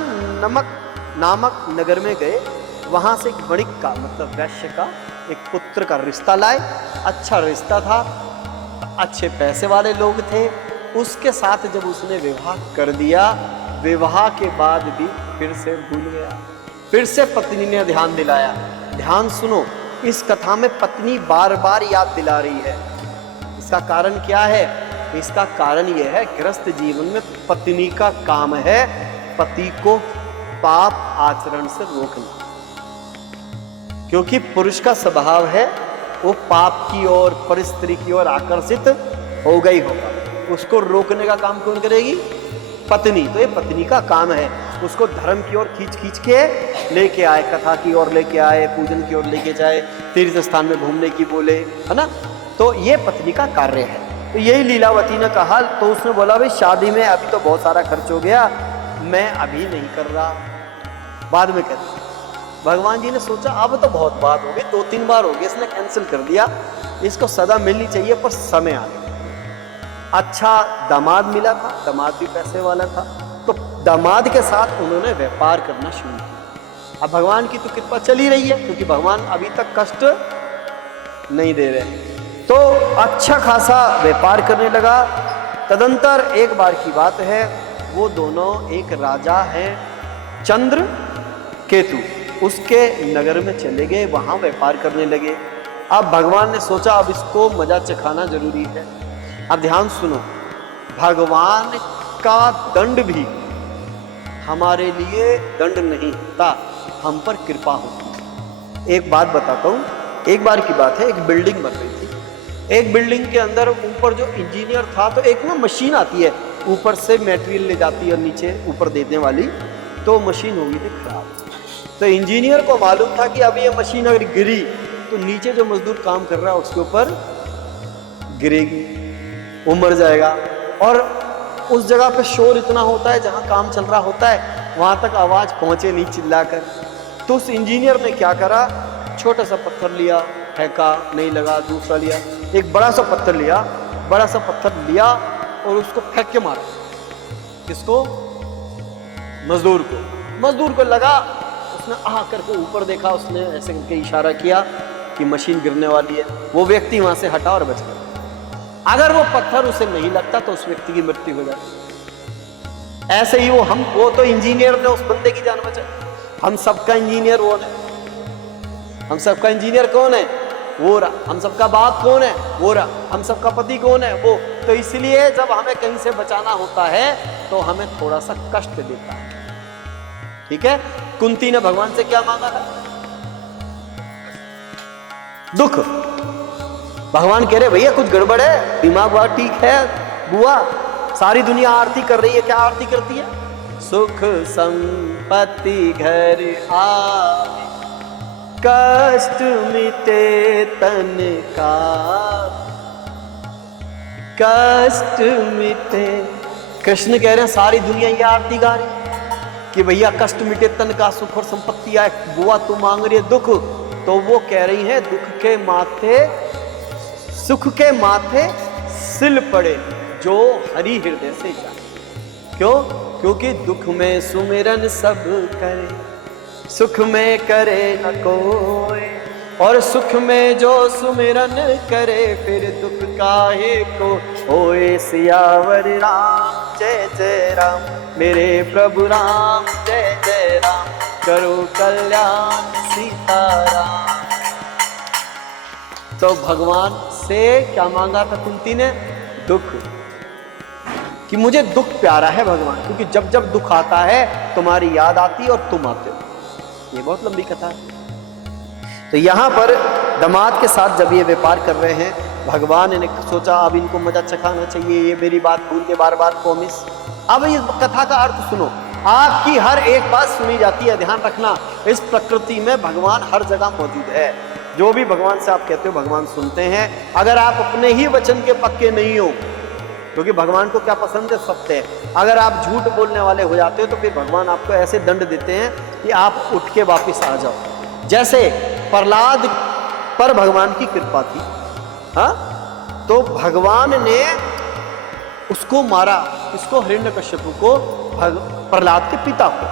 नामक नगर में गए, वहां से एक वणिक का मतलब वैश्य का एक पुत्र का रिश्ता लाए। अच्छा रिश्ता था, अच्छे पैसे वाले लोग थे। उसके साथ जब उसने विवाह कर दिया, विवाह के बाद भी फिर से भूल गया, फिर से पत्नी ने ध्यान दिलाया। ध्यान सुनो, इस कथा में पत्नी बार बार याद दिला रही है। इसका कारण क्या है? इसका कारण यह है, गृहस्थ जीवन में पत्नी का काम है पति को पाप आचरण से रोकना, क्योंकि पुरुष का स्वभाव है वो पाप की ओर, परस्त्री की ओर आकर्षित हो गई होगा। उसको रोकने का काम कौन करेगी? पत्नी। तो ये पत्नी का काम है, उसको धर्म की ओर खींच खींच के लेके आए, कथा की ओर लेके आए, पूजन की ओर लेके जाए, तीर्थ स्थान में घूमने की बोले, है ना। तो ये पत्नी का कार्य है। तो यही लीलावती ने कहा। तो उसने बोला भाई शादी में अभी तो बहुत सारा खर्च हो गया, मैं अभी नहीं कर रहा, बाद में कर। भगवान जी ने सोचा अब तो बहुत बात हो गई, 2-3 बार हो गई, इसने कैंसिल कर दिया, इसको सदा मिलनी चाहिए, पर समय आ गया। अच्छा दामाद मिला था, दामाद भी पैसे वाला था, तो दामाद के साथ उन्होंने व्यापार करना शुरू किया। अब भगवान की तो कृपा चली रही है, क्योंकि भगवान अभी तक कष्ट नहीं दे रहे। तो अच्छा खासा व्यापार करने लगा। तदंतर एक बार की बात है, वो दोनों एक राजा हैं चंद्र केतु, उसके नगर में चले गए, वहां व्यापार करने लगे। अब भगवान ने सोचा अब इसको मजा चखाना जरूरी है। अब ध्यान सुनो, भगवान का दंड भी हमारे लिए दंड नहीं होता, हम पर कृपा होती। एक बात बताता हूँ, एक बार की बात है, एक बिल्डिंग बन रही थी। एक बिल्डिंग के अंदर ऊपर जो इंजीनियर था, तो एक ना मशीन आती है ऊपर से मटेरियल ले जाती है नीचे ऊपर देने वाली, तो मशीन हो गई थी खराब। तो इंजीनियर को मालूम था कि अब ये मशीन अगर गिरी तो नीचे जो मजदूर काम कर रहा है उसके ऊपर गिरेगी, वो मर जाएगा। और उस जगह पे शोर इतना होता है जहां काम चल रहा होता है, वहां तक आवाज पहुंचे नहीं चिल्लाकर। तो उस इंजीनियर ने क्या करा, छोटा सा पत्थर लिया, फेंका, नहीं लगा, दूसरा लिया, एक बड़ा सा पत्थर लिया, बड़ा सा पत्थर लिया और उसको फेंक के मारा। किसको? मजदूर को। मजदूर को लगा, उसने आह करके ऊपर देखा, उसने ऐसे करके इशारा किया कि मशीन गिरने वाली है। वो व्यक्ति वहां से हटा और बच गया। अगर वो पत्थर उसे नहीं लगता तो उस व्यक्ति की मृत्यु हो जाती। ऐसे ही वो तो इंजीनियर ने उस बंदे की जान बचाई। हम सबका इंजीनियर वो है। हम सबका इंजीनियर कौन है? वो रहा। हम सबका बाप कौन है? वो रहा। हम सबका पति कौन है? वो। तो इसलिए जब हमें कहीं से बचाना होता है तो हमें थोड़ा सा कष्ट देता है। ठीक है? कुंती ने भगवान से क्या मांगा था? दुख। भगवान कह रहे भैया कुछ गड़बड़ है, दिमाग बात ठीक है बुआ, सारी दुनिया आरती कर रही है, क्या आरती करती है? सुख संपत्ति घर आए, कष्ट मिटे तन का, कष्ट मिटे। कृष्ण कह रहे हैं सारी दुनिया ये आरती गा रही है कि भैया कष्ट मिटे तन का, सुख और संपत्ति आए। बुआ तू मांग रही है दुख, तो वो कह रही है दुख के माथे, सुख के माथे सिल पड़े जो हरि हृदय से जाए। क्यों? क्योंकि दुख में सुमिरन सब करे, सुख में करे न कोई, और सुख में जो सुमिरन करे फिर दुख काहे को होए। सियावर राम जय जय राम, मेरे प्रभु राम जय जय राम, करो कल्याण सीताराम। तो भगवान से क्या मांगा था कुंती ने? दुख, कि मुझे दुख प्यारा है भगवान, क्योंकि जब जब दुख आता है तुम्हारी याद आती है और तुम आते हो। ये बहुत लंबी कथा है। तो यहां पर दामाद के साथ जब ये व्यापार कर रहे हैं, भगवान ने सोचा अब इनको मजा चखाना चाहिए, ये मेरी बात भूलते बार बार प्रॉमिस। अब इस कथा का अर्थ सुनो, आपकी हर एक बात सुनी जाती है, ध्यान रखना। इस प्रकृति में भगवान हर जगह मौजूद है। जो भी भगवान से आप कहते हो भगवान सुनते हैं। अगर आप अपने ही वचन के पक्के नहीं हो, क्योंकि भगवान को क्या पसंद है? सत्य। अगर आप झूठ बोलने वाले हो जाते हो तो फिर भगवान आपको ऐसे दंड देते हैं कि आप उठ के वापिस आ जाओ। जैसे प्रहलाद पर भगवान की कृपा थी, हाँ, तो भगवान ने उसको मारा, इसको हिरण्यकश्यप को, प्रहलाद के पिता को।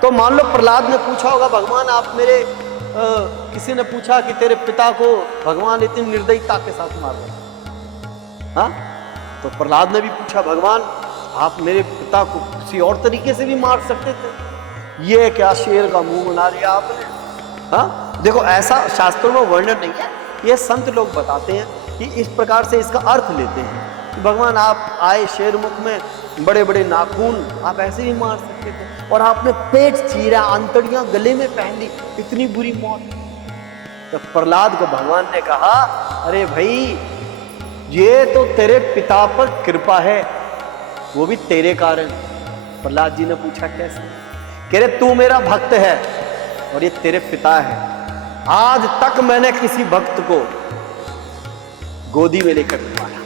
तो मान लो प्रहलाद ने पूछा होगा भगवान आप मेरे किसी ने पूछा कि तेरे पिता को भगवान इतनी निर्दयता के साथ मार रहे, हाँ, तो प्रहलाद ने भी पूछा भगवान आप मेरे पिता को किसी और तरीके से भी मार सकते थे, ये क्या शेर का मुंह बना लिया आपने? हाँ, देखो ऐसा शास्त्रों में वर्णन नहीं है, ये संत लोग बताते हैं कि इस प्रकार से इसका अर्थ लेते हैं कि भगवान आप आए शेर मुख में, बड़े बड़े नाखून, आप ऐसे ही मार सकते थे, और आपने पेट चीरा, आंतड़ियां गले में पहन ली, इतनी बुरी मौत। तो प्रहलाद को भगवान ने कहा अरे भाई ये तो तेरे पिता पर कृपा है, वो भी तेरे कारण। प्रहलाद जी ने पूछा कैसे? कह रहे तू मेरा भक्त है और ये तेरे पिता है। आज तक मैंने किसी भक्त को गोदी में लेकर घुमाया।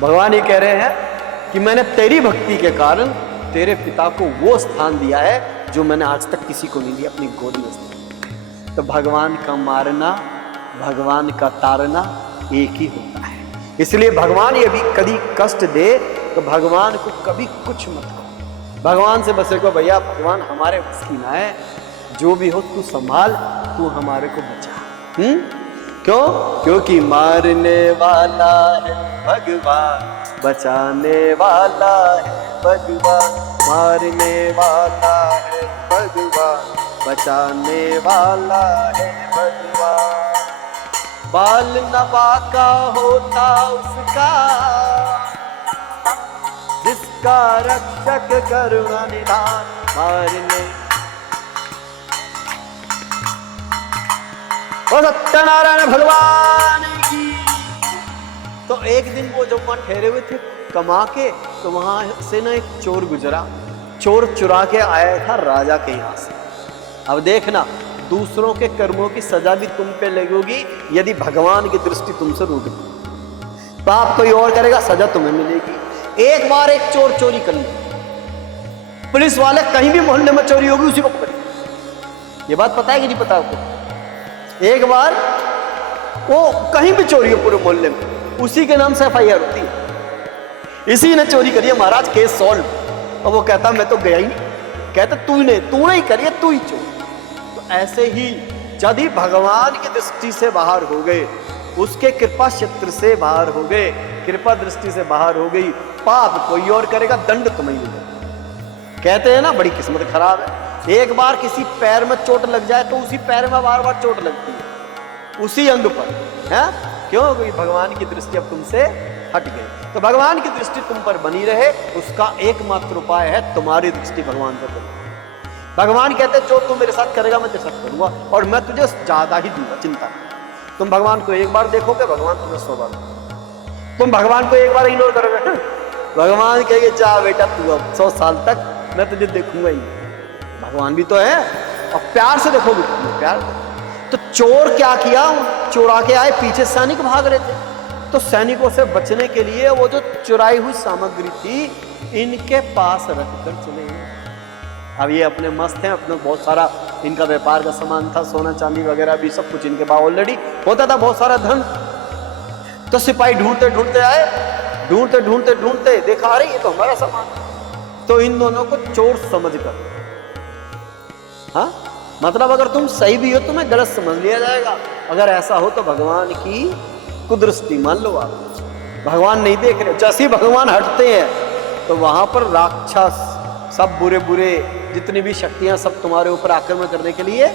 भगवान ये कह रहे हैं कि मैंने तेरी भक्ति के कारण तेरे पिता को वो स्थान दिया है जो मैंने आज तक किसी को नहीं दिया, अपनी गोदी में। तो भगवान का मारना, भगवान का तारना एक ही होता है। इसलिए भगवान ये भी कभी कष्ट दे तो भगवान को कभी कुछ मत कहो। भगवान से बस को भैया भगवान हमारे बस की ना है, जो भी हो तू संभाल, तू हमारे को बचा। क्यों? क्योंकि मारने वाला है भगवान, बचाने वाला है भगवान, मारने वाला है भगवान, बचाने वाला है भगवान। बाल नवा का होता उसका, जिसका रक्षक करुणा निधान, मारने। सत्यनारायण भगवान की। तो एक दिन वो जब वहां ठहरे हुए थे कमा के, तो वहां से ना एक चोर गुजरा, चोर चुरा के आया था राजा के यहां से। अब देखना दूसरों के कर्मों की सजा भी तुम पे लगेगी यदि भगवान की दृष्टि तुमसे रूठ गई। पाप कोई और करेगा, सजा तुम्हें मिलेगी। एक बार एक चोर चोरी कर ली, पुलिस वाले कहीं भी मोहल्ले में चोरी होगी उसी को पकड़ेंगे। ये बात पता है कि नहीं पता आपको? एक बार वो कहीं भी चोरी हो पूरे मोहल्ले में, उसी के नाम से FIR होती है, इसी ने चोरी करी है महाराज, केस सॉल्व। और वो कहता मैं तो गया ही नहीं, कहता तूने ही करी है, तू ही चोर। तो ऐसे ही यदि भगवान की दृष्टि से बाहर हो गए, उसके कृपा क्षेत्र से बाहर हो गए, कृपा दृष्टि से बाहर हो गई, पाप कोई और करेगा, दंड तुम्हें मिलेगा। कहते हैं ना बड़ी किस्मत खराब है, एक बार किसी पैर में चोट लग जाए तो उसी पैर में बार बार चोट लगती है, उसी अंग पर है। क्यों? क्योंकि भगवान की दृष्टि अब तुमसे हट गई। तो भगवान की दृष्टि तुम पर बनी रहे, उसका एकमात्र उपाय है तुम्हारी दृष्टि भगवान पर बनी। भगवान कहते जो तू मेरे साथ करेगा मैं तेरे साथ करूंगा, और मैं तुझे ज्यादा ही दूंगा, चिंता नहीं। तुम भगवान को एक बार देखोगे, भगवान तुम्हें 100 बार। तुम भगवान को एक बार इग्नोर करोगे, भगवान कहेंगे जा बेटा तू अब 100 साल तक मैं तुझे देखूंगा ही। भगवान भी तो है, और प्यार से देखोगे तुम, प्यार। तो चोर क्या किया, चोरा के आए, पीछे सैनिक भाग रहे थे, तो सैनिकों से बचने के लिए वो जो चुराई हुई सामग्री थी इनके पास रखकर चले गए। अब ये अपने मस्त हैं, अपने बहुत सारा इनका व्यापार का सामान था, सोना चांदी वगैरह भी सब कुछ इनके पास ऑलरेडी होता था, बहुत सारा धन। तो सिपाही ढूंढते ढूंढते आए, ढूंढते देखा अरे ये तो हमारा सामान। तो इन दोनों को चोर समझकर, हाँ मतलब अगर तुम सही भी हो तुम्हें गलत समझ लिया जाएगा। अगर ऐसा हो तो भगवान की कुदृष्टि मान लो आप, भगवान नहीं देख रहे। जैसे ही भगवान हटते हैं तो वहां पर राक्षस सब बुरे बुरे जितनी भी शक्तियां सब तुम्हारे ऊपर आक्रमण करने के लिए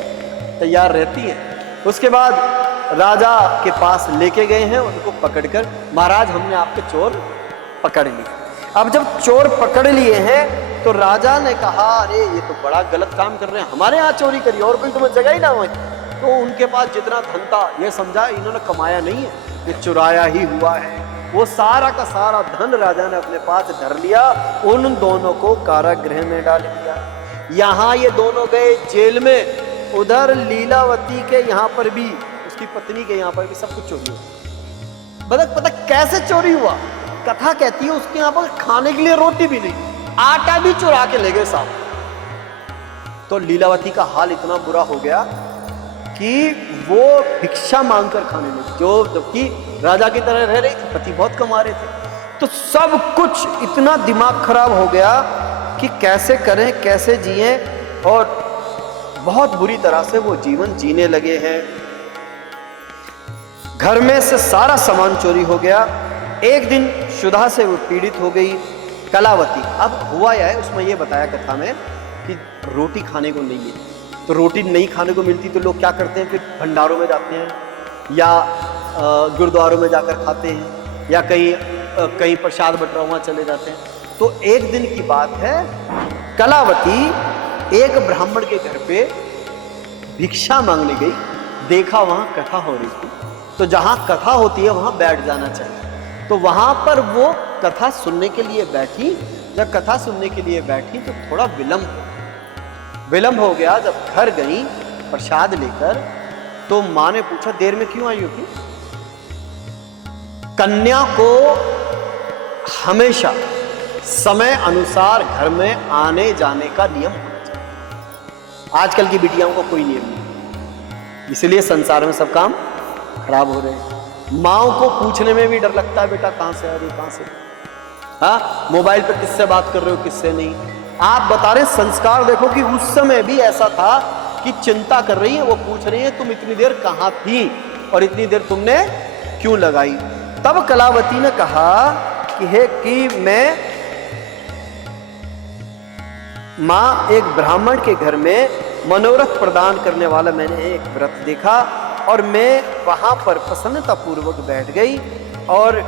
तैयार रहती हैं। उसके बाद राजा के पास लेके गए हैं, उनको पकड़कर महाराज हमने आपके चोर पकड़ लिए। अब जब चोर पकड़ लिए हैं तो राजा ने कहा अरे ये तो बड़ा गलत काम कर रहे हैं, हमारे यहाँ चोरी करी और कोई तुम्हें जगह ही ना हो। तो उनके पास जितना धन था ये समझा इन्होंने कमाया नहीं है, ये चुराया ही हुआ है। वो सारा का सारा धन राजा ने अपने पास धर लिया, उन दोनों को कारागृह में डाल दिया। यहाँ ये दोनों गए जेल में, उधर लीलावती के यहाँ पर भी, उसकी पत्नी के यहाँ पर भी सब कुछ चोरी हुआ। पता कैसे चोरी हुआ? कथा कहती है उसके यहाँ पर खाने के लिए रोटी भी नहीं, आटा भी चुरा के ले गए साहब। तो लीलावती का हाल इतना बुरा हो गया कि वो भिक्षा मांगकर खाने लगी, जो जबकि राजा की तरह रह रही थी, पति बहुत कमा रहे थे। तो सब कुछ इतना दिमाग खराब हो गया कि कैसे करें कैसे जिए, और बहुत बुरी तरह से वो जीवन जीने लगे हैं। घर में से सारा सामान चोरी हो गया। एक दिन क्षुधा से वो पीड़ित हो गई कलावती। अब हुआ यह है, उसमें ये बताया कथा में कि रोटी खाने को नहीं है, तो रोटी नहीं खाने को मिलती तो लोग क्या करते हैं, फिर भंडारों में जाते हैं या गुरुद्वारों में जाकर खाते हैं, या कहीं प्रसाद बट रहा वहाँ चले जाते हैं। तो एक दिन की बात है, कलावती एक ब्राह्मण के घर पे भिक्षा मांगने गई, देखा वहाँ कथा हो रही थी, तो जहाँ कथा होती है वहाँ बैठ जाना चाहिए। तो वहाँ पर वो कथा सुनने के लिए बैठी। जब कथा सुनने के लिए बैठी तो थोड़ा विलंब हो गया। जब घर गई प्रसाद लेकर तो माँ ने पूछा देर में क्यों आई होगी? कन्या को हमेशा समय अनुसार घर में आने जाने का नियम होना चाहिए। आजकल की बिटियाओं को कोई नियम नहीं, इसलिए संसार में सब काम खराब हो रहे हैं। माओ को पूछने में भी डर लगता है, बेटा कहां से आ रही, कहां से, हाँ मोबाइल पे किससे बात कर रहे हो किससे नहीं। आप बता रहे संस्कार देखो कि उस समय भी ऐसा था कि चिंता कर रही है, वो पूछ रही है तुम इतनी देर कहां थी और इतनी देर तुमने क्यों लगाई। तब कलावती ने कहा कि मैं माँ एक ब्राह्मण के घर में मनोरथ प्रदान करने वाला मैंने एक व्रत देखा और मैं वहां पर प्रसन्नता पूर्वक बैठ गई और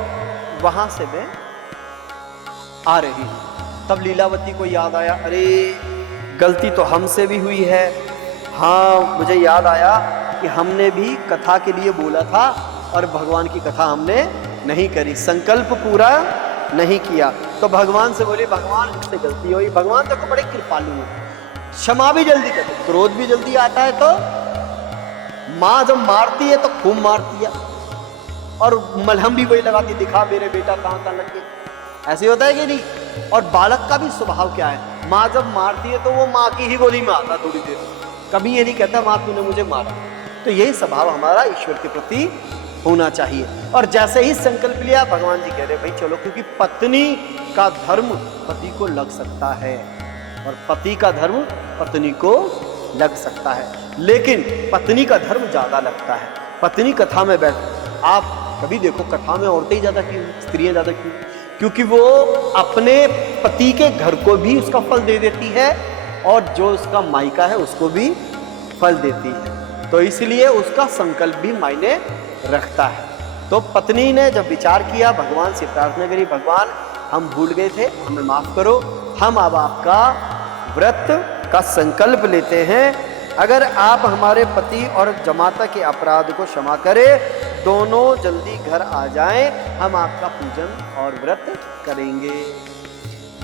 वहां से मैं आ रही हूं। तब लीलावती को याद आया, अरे गलती तो हमसे भी हुई है। हाँ मुझे याद आया कि हमने भी कथा के लिए बोला था और भगवान की कथा हमने नहीं करी, संकल्प पूरा नहीं किया। तो भगवान से बोले भगवान मुझसे गलती हुई। भगवान देखो बड़े कृपालु है, क्षमा भी जल्दी करते, क्रोध भी जल्दी आता है तो माँ जब मारती है तो खूब मारती है, और मलहम भी वही लगाती, दिखा मेरे बेटा कहाँ लग गई। ऐसे होता है कि नहीं? और बालक का भी स्वभाव क्या है, माँ जब मारती है तो वो माँ की ही गोली में आता थोड़ी देर, कभी ये नहीं कहता माँ तूने मुझे मारा। तो यही स्वभाव हमारा ईश्वर के प्रति होना चाहिए। और जैसे ही संकल्प लिया, भगवान जी कह रहे भाई चलो, क्योंकि पत्नी का धर्म पति को लग सकता है और पति का धर्म पत्नी को लग सकता है, लेकिन पत्नी का धर्म ज्यादा लगता है। पत्नी कथा में बैठ, आप कभी देखो कथा में औरतें ही ज्यादा क्यों, स्त्रियां ज्यादा क्यों? क्योंकि वो अपने पति के घर को भी उसका फल दे देती है और जो उसका मायका है उसको भी फल देती है, तो इसलिए उसका संकल्प भी मायने रखता है। तो पत्नी ने जब विचार किया, भगवान से प्रार्थना करी, भगवान हम भूल गए थे, हमें माफ करो, हम अब आपका व्रत का संकल्प लेते हैं। अगर आप हमारे पति और जमाता के अपराध को क्षमा करें, दोनों जल्दी घर आ जाएं, हम आपका पूजन और व्रत करेंगे।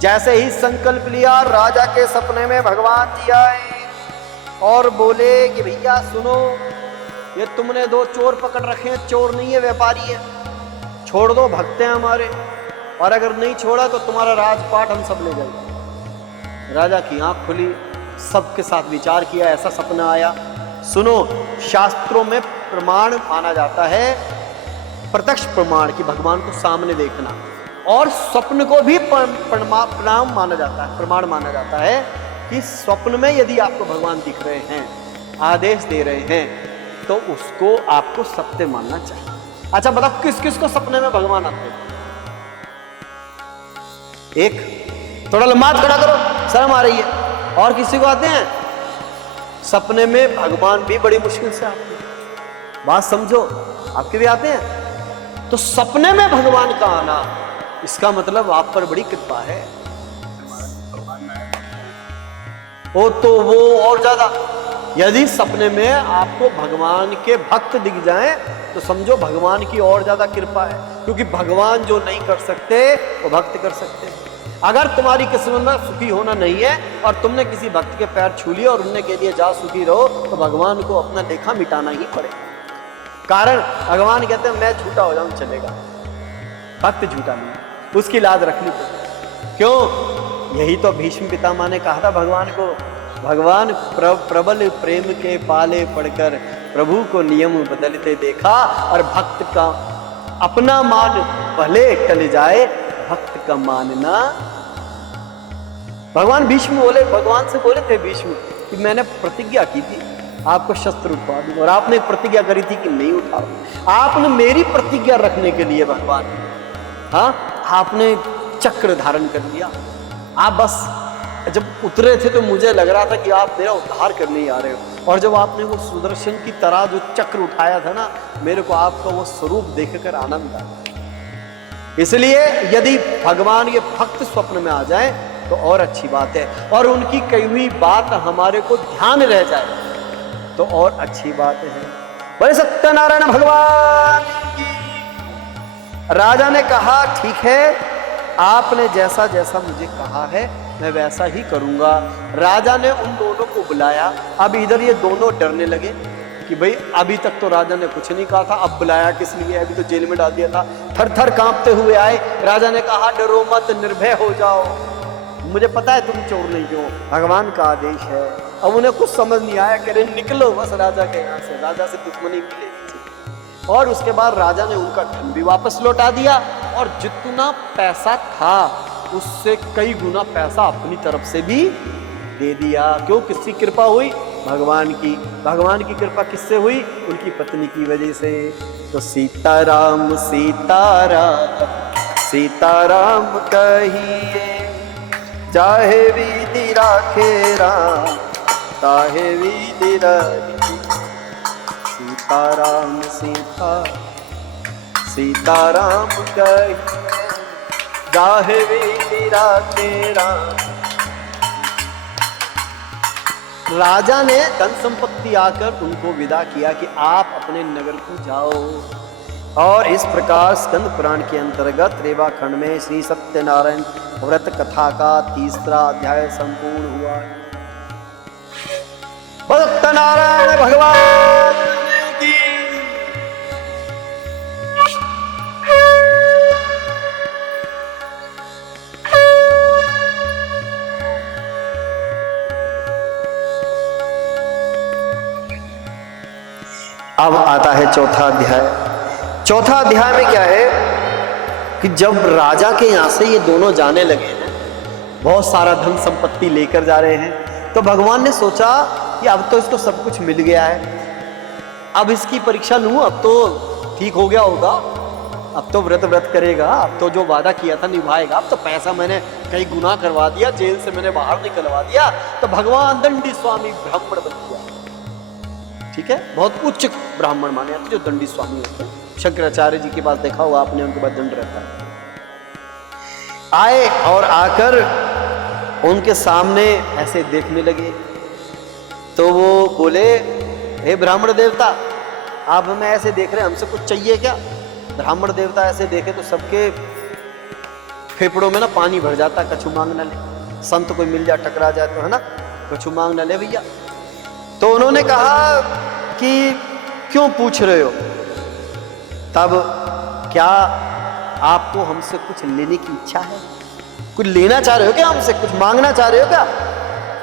जैसे ही संकल्प लिया, राजा के सपने में भगवान जी आए और बोले कि भैया सुनो, ये तुमने 2 चोर पकड़ रखे हैं, चोर नहीं है व्यापारी है, छोड़ दो, भक्त हैं हमारे, और अगर नहीं छोड़ा तो तुम्हारा राजपाट हम सब ले जाएंगे। राजा की आंख खुली, सबके साथ विचार किया, ऐसा सपना आया। सुनो, शास्त्रों में प्रमाण माना जाता है, प्रत्यक्ष प्रमाण की भगवान को सामने देखना, और स्वप्न को भी प्रमाण माना जाता है, प्रमाण माना जाता है कि स्वप्न में यदि आपको भगवान दिख रहे हैं, आदेश दे रहे हैं, तो उसको आपको सत्य मानना चाहिए। अच्छा बताओ, किस किस को सपने में भगवान आते हैं? एक, थोड़ा लंबा हाथ खड़ा करो, शर्म आ रही है। और किसी को आते हैं? सपने में भगवान भी बड़ी मुश्किल से आते हैं, बात समझो, आपके भी आते हैं। तो सपने में भगवान का आना, इसका मतलब आप पर बड़ी कृपा है। वो तो वो और ज्यादा, यदि सपने में आपको भगवान के भक्त दिख जाएं तो समझो भगवान की और ज्यादा कृपा है, क्योंकि भगवान जो नहीं कर सकते वो भक्त कर सकते हैं। अगर तुम्हारी किस्मत में सुखी होना नहीं है और तुमने किसी भक्त के पैर छू लिए और उनने कह दिया जा सुखी रहो, तो भगवान को अपना लेखा मिटाना ही पड़ेगा। कारण भगवान कहते हैं मैं झूठा हो जाऊं चलेगा, भक्त झूठा नहीं, उसकी लाज रखनी पड़ेगी। क्यों? यही तो भीष्म पितामह ने कहा था भगवान को, भगवान प्रबल प्रेम के पाले पढ़कर प्रभु को नियम बदलते देखा, और भक्त का अपना मान भले टल जाए, भक्त का मानना। भगवान भीष्म बोले, भगवान से बोले थे भीष्म कि मैंने प्रतिज्ञा की थी आपको शस्त्र उठवा दूं, और आपने एक प्रतिज्ञा करी थी कि नहीं उठाओ। आपने मेरी प्रतिज्ञा रखने के लिए भगवान, हाँ, आपने चक्र धारण कर लिया। आप बस जब उतरे थे तो मुझे लग रहा था कि आप मेरा उद्धार करने ही आ रहे हो, और जब आपने वो सुदर्शन की तरह जो चक्र उठाया था ना, मेरे को आपका वो स्वरूप देखकर आनंद आया। इसलिए यदि भगवान के भक्त स्वप्न में आ जाए तो और अच्छी बात है, और उनकी कही हुई बात हमारे को ध्यान रह जाए तो और अच्छी बात है। बोले सत्यनारायण भगवान की। राजा ने कहा ठीक है, आपने जैसा जैसा मुझे कहा है मैं वैसा ही करूंगा। राजा ने उन दोनों को बुलाया। अब इधर ये दोनों डरने लगे कि भाई अभी तक तो राजा ने कुछ नहीं कहा था, अब बुलाया किस लिए, अभी तो जेल में डाल दिया था। थर थर कांपते हुए आए। राजा ने कहा डरो मत, निर्भय हो जाओ, मुझे पता है तुम चोर नहीं हो, भगवान का आदेश है। अब उन्हें कुछ समझ नहीं आया, कह रहे निकलो बस राजा के यहाँ से, राजा से दुश्मनी मिलेगी। और उसके बाद राजा ने उनका धन भी वापस लौटा दिया, और जितना पैसा था उससे कई गुना पैसा अपनी तरफ से भी दे दिया। क्यों? किसकी कृपा हुई? भगवान की। भगवान की कृपा किससे हुई? उनकी पत्नी की वजह से। तो सीताराम सीताराम सीताराम कहिए, चाहे विधि राखे राम, चाहे विधि राखे। सीताराम सीताराम कहिए, चाहे विधि राखे राम। राजा ने धन संपत्ति आकर उनको विदा किया कि आप अपने नगर को जाओ। और इस प्रकार स्कंद पुराण के अंतर्गत रेवा खंड में श्री सत्यनारायण व्रत कथा का 3रा अध्याय संपूर्ण हुआ। सत्यनारायण भगवान है चौथा अध्याय। चौथा अध्याय में क्या है कि जब राजा के यहाँ से ये दोनों जाने लगे हैं, बहुत सारा धन संपत्ति लेकर जा रहे हैं, तो भगवान ने सोचा कि अब तो इसको सब कुछ मिल गया है, अब इसकी परीक्षा लूं, अब तो ठीक हो गया होगा, अब तो व्रत करेगा, अब तो जो वादा किया था निभाएगा, अब तो पैसा मैंने कई गुना करवा दिया, जेल से मैंने बाहर निकलवा दिया, तो भगवान दंडी स्वामी ब्राह्मण बन गया। ठीक है, बहुत उच्च ब्राह्मण माने जाते जो दंडी स्वामी होते हैं। शंकराचार्य जी के पास देखा हुआ आपने, उनके पास दंड रहता है। आए और आकर उनके सामने ऐसे देखने लगे, तो वो बोले, हे ब्राह्मण देवता, आप हमें ऐसे देख रहे हैं, हमसे कुछ चाहिए क्या? ब्राह्मण देवता ऐसे देखे तो सबके फेफड़ों में ना पानी भर जाता, कछु मांग न ले। संत कोई मिल जाए टकरा जाए तो, है ना, कछु मांग न ले भैया। तो उन्होंने कहा कि क्यों पूछ रहे हो? तब क्या आपको हमसे कुछ लेने की इच्छा है? कुछ लेना चाह रहे हो क्या हमसे? कुछ मांगना चाह रहे हो क्या?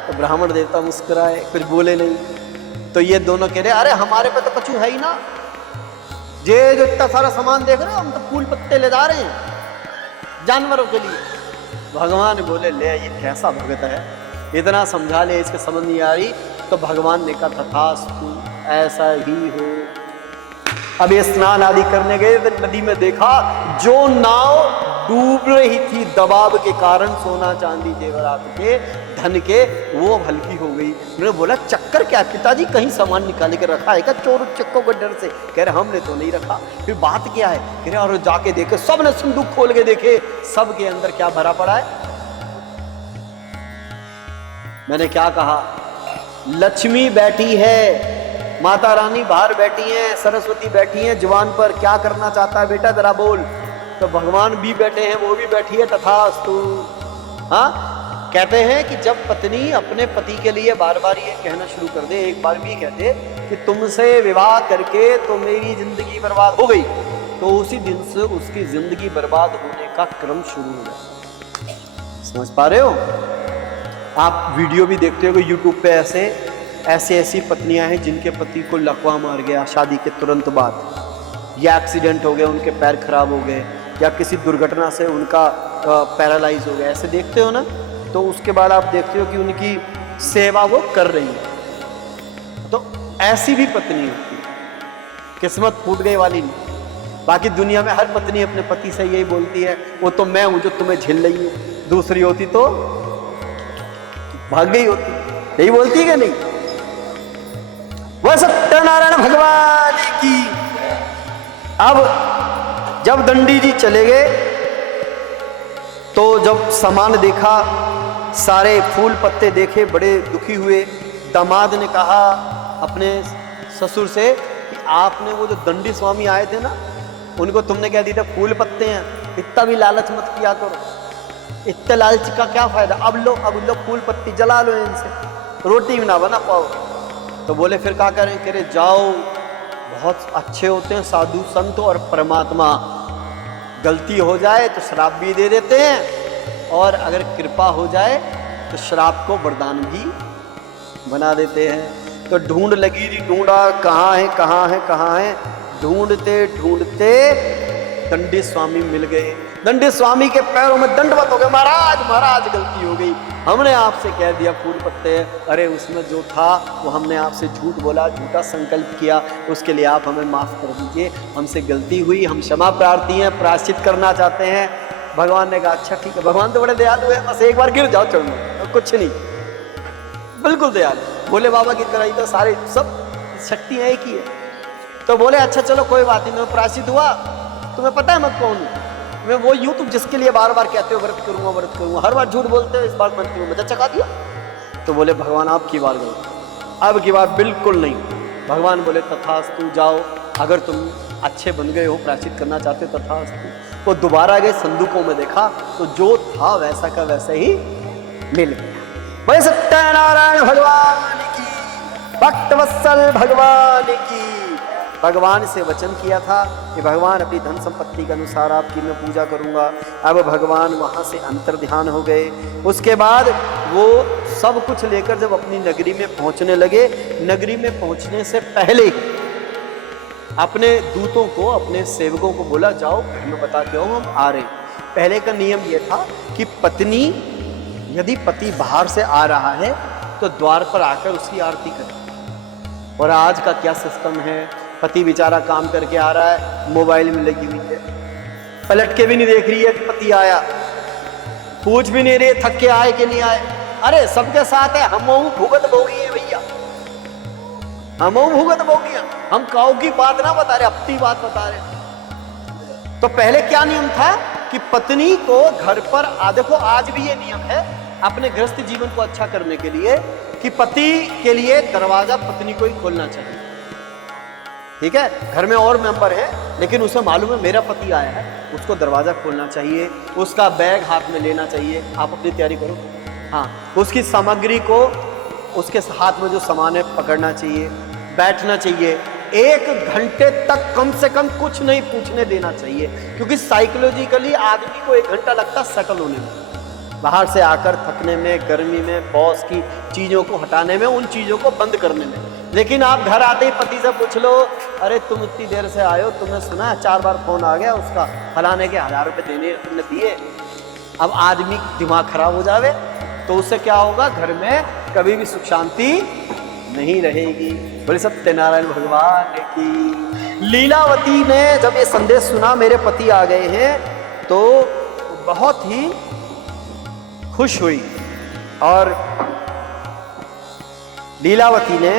तो ब्राह्मण देवता मुस्कुराए, कुछ बोले नहीं। तो ये दोनों कह रहे, अरे हमारे पे तो कुछ है ही ना, ये जो इतना सारा सामान देख रहे हो, हम तो फूल पत्ते ले जा रहे हैं जानवरों के लिए। भगवान बोले, ले ये कैसा भगत है, इतना समझा ले, इसके समझ नहीं आ रही। तो भगवान ने कहा, तथास्तु, ऐसा ही हो। अब ये स्नान आदि करने गए तो नदी में देखा, जो नाव डूब रही थी दबाव के कारण, सोना चांदी जेवरात के धन के, वो हल्की हो गई। उन्होंने बोला, चक्कर क्या पिताजी, कहीं सामान निकाल के रखा है क्या चोर चक्कों के डर से? कह रहे, हमने तो नहीं रखा। फिर बात क्या है? कह रहे, और जाके देखे, सबने संदूक खोल के देखे, सब के अंदर क्या भरा पड़ा है? मैंने क्या कहा? लक्ष्मी बैठी है, माता रानी बाहर बैठी हैं, सरस्वती बैठी हैं जुबान पर। क्या करना चाहता है बेटा, जरा बोल। तो भगवान भी बैठे हैं, वो भी बैठी है, तथास्तु। हाँ, कहते हैं कि जब पत्नी अपने पति के लिए बार बार ये कहना शुरू कर दे, एक बार भी कह दे कि तुमसे विवाह करके तो मेरी जिंदगी बर्बाद हो गई, तो उसी दिन से उसकी जिंदगी बर्बाद होने का क्रम शुरू हो जाए। समझ पा रहे हो? आप वीडियो भी देखते हो यूट्यूब पे, ऐसी पत्नियां हैं जिनके पति को लकवा मार गया शादी के तुरंत बाद, या एक्सीडेंट हो गया, उनके पैर खराब हो गए, या किसी दुर्घटना से उनका पैरालाइज हो गया, ऐसे देखते हो ना। तो उसके बाद आप देखते हो कि उनकी सेवा वो कर रही है। तो ऐसी भी पत्नी होती है, किस्मत फूट गई वाली नहीं। बाकी दुनिया में हर पत्नी अपने पति से यही बोलती है, वो तो मैं हूं जो तुम्हें झेल रही हूं, दूसरी होती तो भाग गई होती। यही बोलती है कि नहीं? वह सत्यनारायण भगवान की। अब जब दंडी जी चले गए, तो जब सामान देखा, सारे फूल पत्ते देखे, बड़े दुखी हुए। दामाद ने कहा अपने ससुर से कि आपने वो जो दंडी स्वामी आए थे ना, उनको तुमने क्या दिया था? फूल पत्ते हैं, इतना भी लालच मत किया करो, इतने लालच का क्या फायदा, अब लो फूल पत्ती जला लो, इनसे रोटी भी ना बना पाओ। तो बोले फिर क्या करें? कह रहे, जाओ, बहुत अच्छे होते हैं साधु संत और परमात्मा, गलती हो जाए तो श्राप भी दे देते हैं, और अगर कृपा हो जाए तो श्राप को वरदान भी बना देते हैं। तो ढूंढ लगी जी, ढूंढा, कहाँ है कहाँ है कहाँ है, ढूंढते ढूंढते दंडी स्वामी मिल गए। दंडी स्वामी के पैरों में दंडवत हो गए, महाराज गलती हो गई, हमने आपसे कह दिया फूल पत्ते, अरे उसमें जो था वो हमने आपसे झूठ बोला, झूठा संकल्प किया, उसके लिए आप हमें माफ़ कर दीजिए, हमसे गलती हुई, हम क्षमा प्रार्थी हैं, प्रायश्चित करना चाहते हैं। भगवान ने कहा, अच्छा ठीक है। भगवान तो बड़े दयालु है, बस एक बार गिर जाओ चढ़ो, कुछ नहीं, बिल्कुल दयालु। भोले बाबा की तरह ही तो सारे सब शक्तियाँ एक ही है। तो बोले, अच्छा चलो कोई बात नहीं, मैं प्रायश्चित हुआ, तुम्हें पता है मैं कौन हूँ? मैं वो यूं तुम जिसके लिए बार बार कहते हो व्रत करूंगा, हर बार झूठ बोलते हो, इस बार मन तुम्हें मजा चका दिया। तो बोले, भगवान आपकी बार गलती, अब की बार बिल्कुल नहीं। भगवान बोले, तथास्तु, जाओ, अगर तुम अच्छे बन गए हो, प्रायश्चित करना चाहते हो, तथास्तु। वो दोबारा गए, संदूकों में देखा तो जो था वैसा का वैसे ही मिल गया। वही सत्यनारायण भगवान की, भक्तवत्सल भगवान की। भगवान से वचन किया था कि भगवान अपनी धन संपत्ति के अनुसार आपकी मैं पूजा करूंगा। अब भगवान वहाँ से अंतर ध्यान हो गए। उसके बाद वो सब कुछ लेकर जब अपनी नगरी में पहुँचने लगे, नगरी में पहुँचने से पहले अपने दूतों को, अपने सेवकों को बोला, जाओ घर में बता के आओ हम आ रहे। पहले का नियम यह था कि पत्नी, यदि पति बाहर से आ रहा है तो द्वार पर आकर उसकी आरती करे। और आज का क्या सिस्टम है, पति बेचारा काम करके आ रहा है, मोबाइल में लगी हुई है, पलट के भी नहीं देख रही है कि पति आया, पूछ भी नहीं रही थक के आए कि नहीं आए। अरे सबके साथ है, हम भुगत भोगी है भैया, हम भुगत भोगी हैं। हम काऊ की बात ना बता रहे, अपनी बात बता रहे। तो पहले क्या नियम था कि पत्नी को घर पर देखो आज भी ये नियम है अपने गृहस्थ जीवन को अच्छा करने के लिए कि पति के लिए दरवाजा पत्नी को ही खोलना चाहिए। ठीक है, घर में और मेंबर है लेकिन उसे मालूम है मेरा पति आया है, उसको दरवाजा खोलना चाहिए, उसका बैग हाथ में लेना चाहिए। आप अपनी तैयारी करो, हाँ, उसकी सामग्री को, उसके हाथ में जो सामान है पकड़ना चाहिए, बैठना चाहिए। 1 घंटे तक कम से कम कुछ नहीं पूछने देना चाहिए, क्योंकि साइकोलॉजिकली आदमी को 1 घंटा लगता है सेटल होने में, बाहर से आकर थकने में, गर्मी में, बॉस की चीज़ों को हटाने में, उन चीज़ों को बंद करने में। लेकिन आप घर आते ही पति से पूछ लो, अरे तुम इतनी देर से आए हो, तुमने सुना है 4 बार फोन आ गया उसका, फलाने के 1000 रुपये देने तुमने दिए। अब आदमी दिमाग खराब हो जावे तो उससे क्या होगा, घर में कभी भी सुख शांति नहीं रहेगी। बोले सत्यनारायण भगवान की। लीलावती ने जब ये संदेश सुना मेरे पति आ गए हैं तो बहुत ही खुश हुई, और लीलावती ने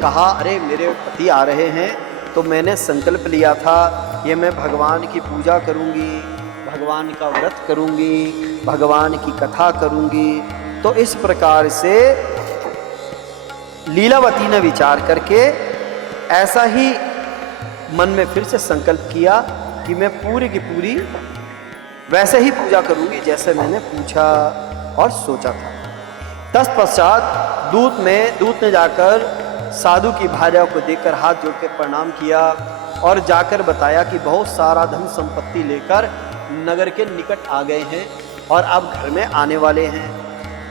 कहा, अरे मेरे पति आ रहे हैं तो मैंने संकल्प लिया था ये मैं भगवान की पूजा करूंगी, भगवान का व्रत करूंगी, भगवान की कथा करूंगी। तो इस प्रकार से लीलावती ने विचार करके ऐसा ही मन में फिर से संकल्प किया कि मैं पूरी की पूरी वैसे ही पूजा करूंगी जैसे मैंने पूछा और सोचा था। तत्पश्चात दूत ने जाकर साधु की भार्या को देखकर हाथ जोड़ के प्रणाम किया और जाकर बताया कि बहुत सारा धन संपत्ति लेकर नगर के निकट आ गए हैं और अब घर में आने वाले हैं।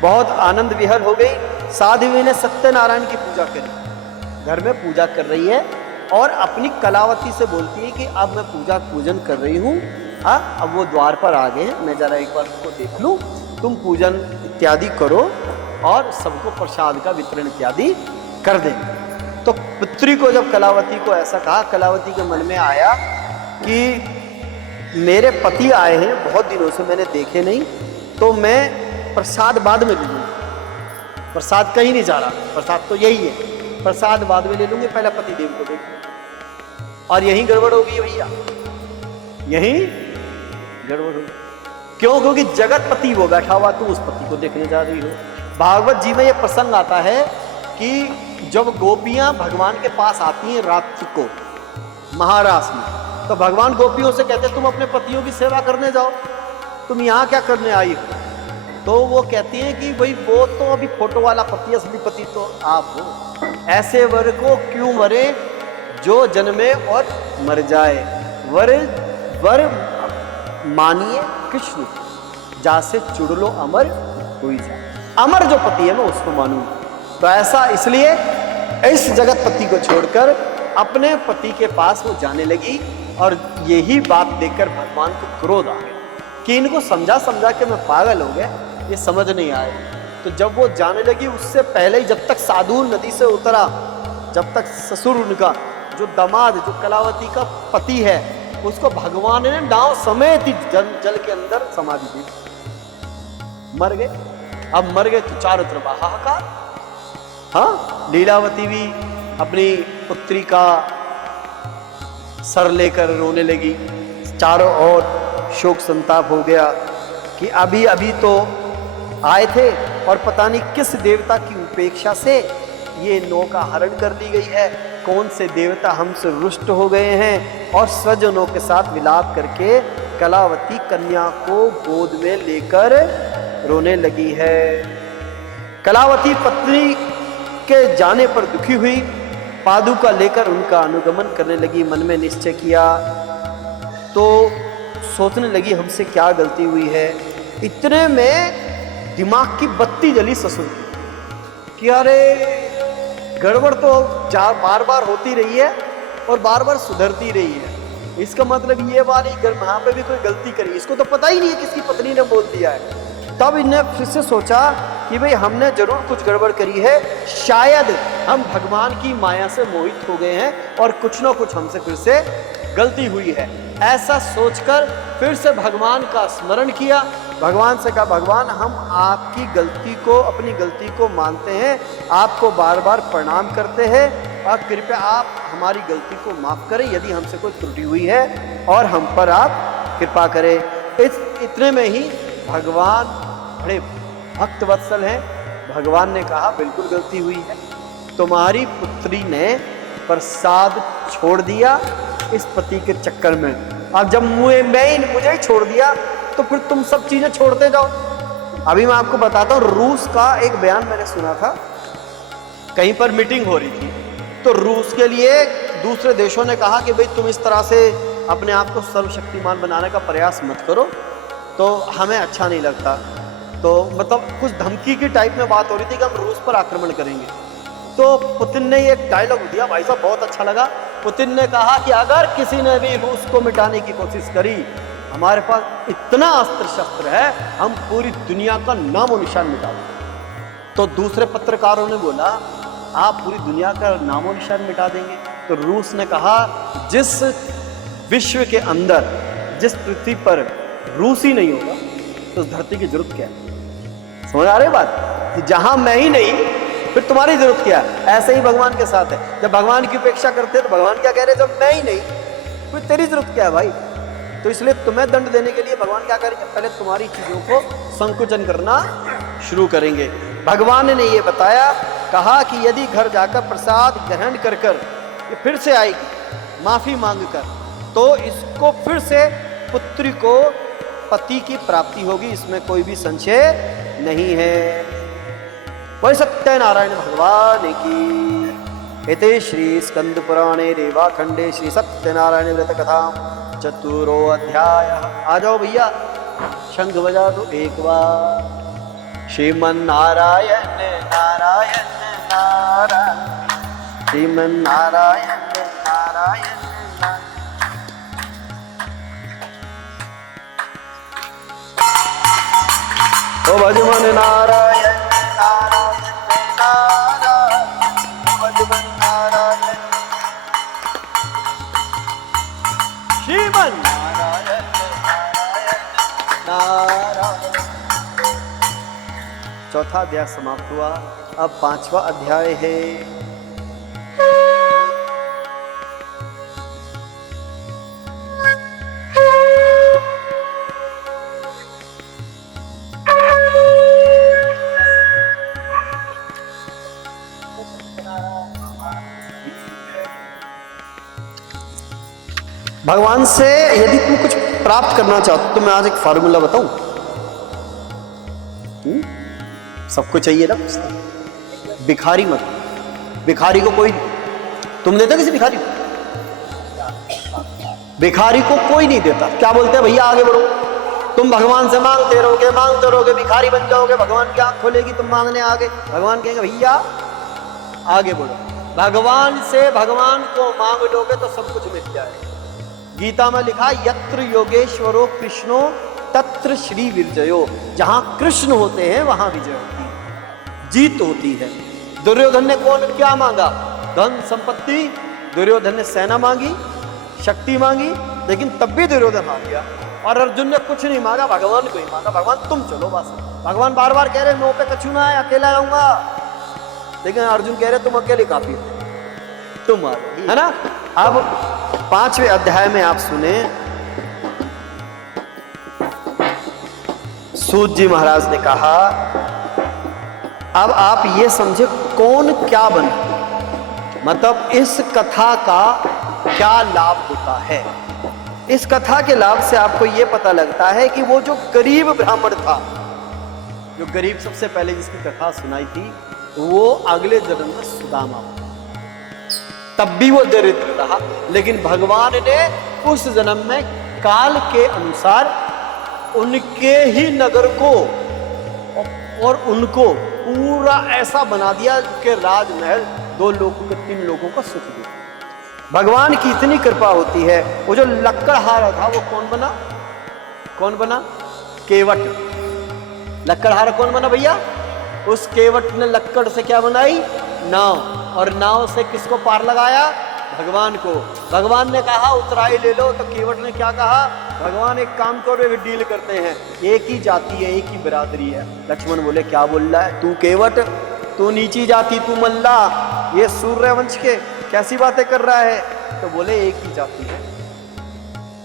बहुत आनंद विहर हो गई। साध्वी ने सत्यनारायण की पूजा करी, घर में पूजा कर रही है और अपनी कलावती से बोलती है कि अब मैं पूजन कर रही हूँ, अब वो द्वार पर आ गए हैं, मैं जरा एक बार उसको देख लूँ, तुम पूजन इत्यादि करो और सबको प्रसाद का वितरण इत्यादि कर दे। तो पुत्री को जब कलावती को ऐसा कहा, कलावती के मन में आया कि मेरे पति आए हैं, बहुत दिनों से मैंने देखे नहीं, तो मैं प्रसाद बाद में ले लूँगी। प्रसाद कहीं नहीं जा रहा, प्रसाद तो यही है, प्रसाद बाद में ले लूँगी, पहले पति देव को देख। और यही गड़बड़ होगी भैया, यही गड़बड़ होगी। क्यों? क्योंकि जगत पति वो बैठा हुआ, तुम उस पति को देखने जा रही हो। भागवत जी में यह प्रसंग आता है कि जब गोपियां भगवान के पास आती हैं रात्रि को महारास में, तो भगवान गोपियों से कहते तुम अपने पतियों की सेवा करने जाओ, तुम यहाँ क्या करने आई हो? तो वो कहती हैं कि भाई वो तो अभी फोटो वाला पति, असली पति तो आप हो। ऐसे वर को क्यों मरे जो जन्मे और मर जाए, वर मानिए कृष्ण जासे चुड़लो अमर हुई जाए। अमर जो पति है मैं उसको मानूंगा। तो ऐसा इसलिए इस जगत पति को छोड़कर अपने पति के पास वो जाने लगी, और यही बात देखकर भगवान को क्रोध आ गया कि इनको समझा के मैं पागल हो गया, ये समझ नहीं आए। तो जब वो जाने लगी उससे पहले ही, जब तक साधु नदी से उतरा, जब तक ससुर उनका जो दामाद, जो कलावती का पति है, उसको भगवान ने नाव समेत ही जल के अंदर समाधि दी, मर गए। अब मर गए तो चारों तरफ हाहाकार। हाँ, लीलावती भी अपनी पुत्री का सर लेकर रोने लगी, चारों ओर शोक संताप हो गया कि अभी अभी तो आए थे और पता नहीं किस देवता की उपेक्षा से ये नौका हरण कर ली गई है, कौन से देवता हमसे रुष्ट हो गए हैं। और स्वजनों के साथ विलाप करके कलावती कन्या को गोद में लेकर रोने लगी है। कलावती पत्नी के जाने पर दुखी हुई, पादुका लेकर उनका अनुगमन करने लगी। मन में निश्चय किया तो सोचने लगी हमसे क्या गलती हुई है। इतने में दिमाग की बत्ती जली ससुर की कि अरे गड़बड़ तो बार बार होती रही है, और बार बार सुधरती रही है। इसका मतलब ये वाली वहां पे भी कोई गलती करी, इसको तो पता ही नहीं है किसकी पत्नी ने बोल दिया है। तब इन्हें फिर से सोचा कि भाई हमने जरूर कुछ गड़बड़ करी है, शायद हम भगवान की माया से मोहित हो गए हैं और कुछ ना कुछ हमसे फिर से गलती हुई है। ऐसा सोचकर फिर से भगवान का स्मरण किया, भगवान से कहा भगवान हम आपकी गलती को, अपनी गलती को मानते हैं, आपको बार बार प्रणाम करते हैं और कृपया आप हमारी गलती को माफ़ करें यदि हमसे कोई त्रुटि हुई है और हम पर आप कृपा करें। इतने में ही भगवान बड़े भक्त वत्सल हैं। भगवान ने कहा बिल्कुल गलती हुई है, तुम्हारी पुत्री ने प्रसाद छोड़ दिया इस पति के चक्कर में। अब जब मुझे ही छोड़ दिया तो फिर तुम सब चीजें छोड़ते जाओ। अभी मैं आपको बताता हूँ, रूस का एक बयान मैंने सुना था, कहीं पर मीटिंग हो रही थी तो रूस के लिए दूसरे देशों ने कहा कि भाई तुम इस तरह से अपने आप को सर्वशक्तिमान बनाने का प्रयास मत करो, तो हमें अच्छा नहीं लगता। तो मतलब कुछ धमकी की टाइप में बात हो रही थी कि हम रूस पर आक्रमण करेंगे। तो पुतिन ने एक डायलॉग दिया, भाई साहब बहुत अच्छा लगा। पुतिन ने कहा कि अगर किसी ने भी रूस को मिटाने की कोशिश करी, हमारे पास इतना अस्त्र शस्त्र है, हम पूरी दुनिया का नामो निशान मिटा देंगे। तो दूसरे पत्रकारों ने बोला आप पूरी दुनिया का नामो निशान मिटा देंगे? तो रूस ने कहा जिस विश्व के अंदर, जिस पृथ्वी पर रूस ही नहीं होगा तो उस धरती की जरूरत क्या है? समझ आ रही बात कि जहां मैं ही नहीं फिर तुम्हारी जरूरत क्या है? ऐसे ही भगवान के साथ है, जब भगवान की उपेक्षा करते हैं तो भगवान क्या कह रहे हैं, जब मैं ही नहीं फिर तेरी जरूरत क्या है भाई? तो इसलिए तुम्हें दंड देने के लिए भगवान क्या करेंगे, पहले तुम्हारी चीजों को संकुचन करना शुरू करेंगे। भगवान ने ये बताया, कहा कि यदि घर जाकर प्रसाद ग्रहण कर कर ये फिर से आएगी माफी मांग कर, तो इसको फिर से पुत्री को पति की प्राप्ति होगी, इसमें कोई भी संशय नहीं है। वही सत्यनारायण भगवान की। इति श्री स्कंद पुराणे रेवाखंडे श्री सत्यनारायण व्रत कथा चतुरो अध्याय। आ जाओ भैया, शंख बजा दो एक बार। श्रीमन नारायण नारायण नारायण, श्रीमन नारायण नारायण नारायण। ओ भजमन नारायण नारायण नारायण, भजमन नारायण श्रीमन नारायण नारायण नारायण। चौथा अध्याय समाप्त हुआ, अब पांचवा अध्याय है। भगवान से यदि तुम कुछ प्राप्त करना चाहते हो तो मैं आज एक फार्मूला बताऊं। सबको चाहिए ना, भिखारी मत। भिखारी को कोई, तुम देते किसी भिखारी को? भिखारी को कोई नहीं देता। क्या बोलते हैं, भैया आगे बढ़ो, तुम भगवान से मांगते रहोगे, भिखारी बन जाओगे, भगवान की आंख खोलेगी, तुम मांगने आगे, भगवान कहेंगे भैया आगे बढ़ो। भगवान से भगवान को मांग लोगे तो सब कुछ मिल जाएगा। गीता में लिखा, यत्र योगेश्वरो कृष्णो तत्र श्री विजयो। जहां कृष्ण होते हैं वहां विजय होती है, जीत होती है। दुर्योधन ने क्या मांगा? धन संपत्ति। दुर्योधन ने सेना मांगी, शक्ति मांगी, लेकिन तब भी दुर्योधन आ गया। और अर्जुन ने कुछ नहीं मांगा, भगवान को ही मांगा, भगवान तुम चलो बस। भगवान बार बार कह रहे नो पे कछु ना है, अकेला आऊंगा, लेकिन अर्जुन कह रहे तुम अकेले काफी हो, तुम आ है ना। अब पांचवें अध्याय में आप सुने, सूत जी महाराज ने कहा अब आप ये समझे कौन क्या बने, मतलब इस कथा का क्या लाभ होता है। इस कथा के लाभ से आपको ये पता लगता है कि वो जो गरीब ब्राह्मण था, जो गरीब सबसे पहले जिसकी कथा सुनाई थी, वो अगले जन्म में सुदामा, तब भी वो दरिद्र रहा, लेकिन भगवान ने उस जन्म में काल के अनुसार उनके ही नगर को और उनको पूरा ऐसा बना दिया कि राजमहल 2 लोगों के 3 लोगों का सुख दिया। भगवान की इतनी कृपा होती है। वो जो लक्कड़हारा था वो कौन बना? कौन बना? केवट। लक्कड़हारा कौन बना भैया? उस केवट ने लक्कड़ से क्या बनाई? नाव। और नाव से किसको पार लगाया? भगवान को। भगवान ने कहा उतराई ले लो, तो केवट ने क्या कहा? भगवान एक काम करो, डील करते हैं, एक ही जाति है, एक ही बिरादरी है। लक्ष्मण बोले क्या बोल रहा है तू केवट? तू नीची जाति, तू मल्ला, ये सूर्यवंश के कैसी बातें कर रहा है? तो बोले एक ही जाति है,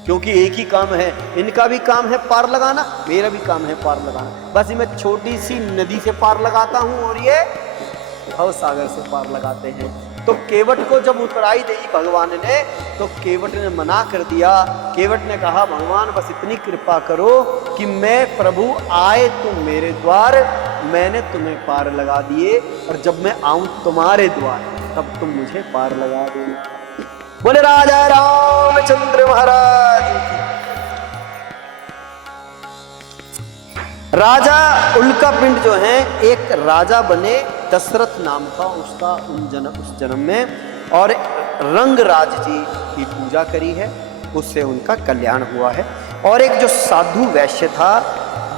क्योंकि एक ही काम है, इनका भी काम है पार लगाना, मेरा भी काम है पार लगाना। बस मैं छोटी सी नदी से पार लगाता हूं और ये भव सागर से पार लगाते हैं। तो केवट को जब उतराई दी भगवान ने, तो केवट ने मना कर दिया। केवट ने कहा भगवान बस इतनी कृपा करो कि मैं प्रभु आए तुम मेरे द्वार, मैंने तुम्हें पार लगा दिए, और जब मैं आऊं तुम्हारे द्वार तब तुम मुझे पार लगा देना। बोले राजा रामचंद्र महाराज की। राजा उल्का पिंड जो है, एक राजा बने, दशरथ नाम था उसका उस जन्म में, और रंगराज जी की पूजा करी है, उससे उनका कल्याण हुआ है। और एक जो साधु वैश्य था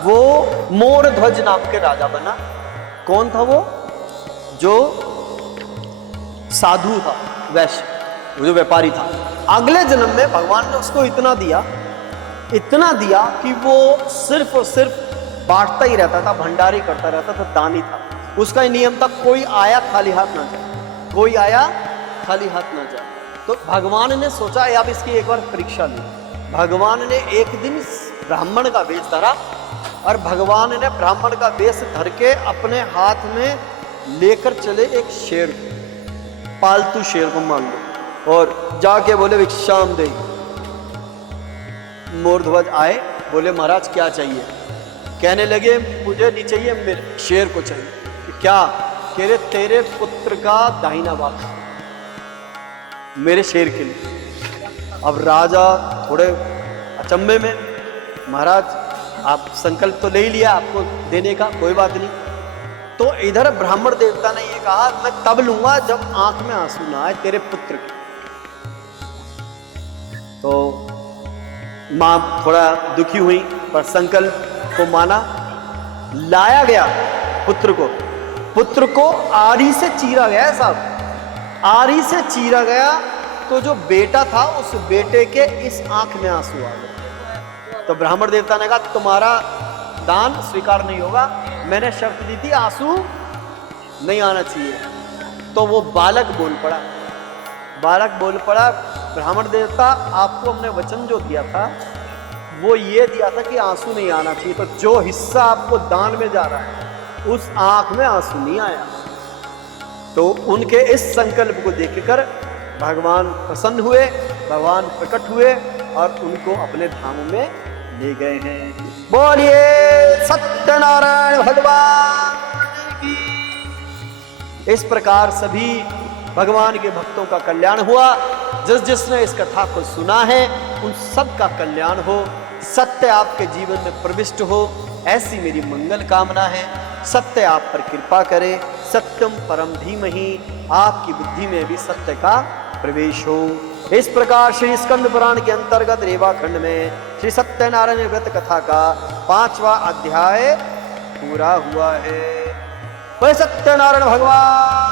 वो मोरध्वज नाम के राजा बना। कौन था वो? जो साधु था, वैश्य, वो जो व्यापारी था। अगले जन्म में भगवान ने उसको इतना दिया कि वो सिर्फ और सिर्फ बांटता ही रहता था, भंडारी करता रहता था, दानी था। उसका ही नियम था कोई आया खाली हाथ ना जाए, कोई आया खाली हाथ ना जाए। तो भगवान ने सोचा अब इसकी एक बार परीक्षा ली। भगवान ने एक दिन ब्राह्मण का वेश धरा, और भगवान ने ब्राह्मण का वेश धर के अपने हाथ में लेकर चले एक शेर, पालतू शेर को मान लो, और जाके बोले भिक्षाम दे। मोरध्वज आए, बोले महाराज क्या चाहिए? कहने लगे मुझे नहीं चाहिए, मेरे शेर को चाहिए। क्या? कह रहे तेरे पुत्र का दाहिना बात मेरे शेर के लिए। अब राजा थोड़े अचंभे में, महाराज आप संकल्प तो ले ही लिया आपको देने का, कोई बात नहीं। तो इधर ब्राह्मण देवता ने ये कहा मैं तब लूंगा जब आंख में आंसू ना आए तेरे पुत्र के। तो मां थोड़ा दुखी हुई, पर संकल्प को माना। लाया गया पुत्र को आरी से चीरा गया साहब, आरी से चीरा गया। तो जो बेटा था उस बेटे के इस आंख में आंसू आ गए। तो ब्राह्मण देवता ने कहा तुम्हारा दान स्वीकार नहीं होगा, मैंने शर्त दी थी आंसू नहीं आना चाहिए। तो वो बालक बोल पड़ा, ब्राह्मण देवता आपको हमने वचन जो दिया था वो ये दिया था कि आंसू नहीं आना चाहिए, तो जो हिस्सा आपको दान में जा रहा है उस आंख में आंसू नहीं आया। तो उनके इस संकल्प को देखकर भगवान प्रसन्न हुए, भगवान प्रकट हुए और उनको अपने धाम में ले गए हैं। बोलिए सत्यनारायण भगवान की। इस प्रकार सभी भगवान के भक्तों का कल्याण हुआ। जिसने इस कथा को सुना है उन सब का कल्याण हो, सत्य आपके जीवन में प्रविष्ट हो, ऐसी मेरी मंगल कामना है। सत्य आप पर कृपा करे, सत्यम परम धीमहि, आपकी बुद्धि में भी सत्य का प्रवेश हो। इस प्रकार श्री स्कंद पुराण के अंतर्गत रेवाखंड में श्री सत्यनारायण व्रत कथा का 5वां अध्याय पूरा हुआ है। वह सत्यनारायण भगवान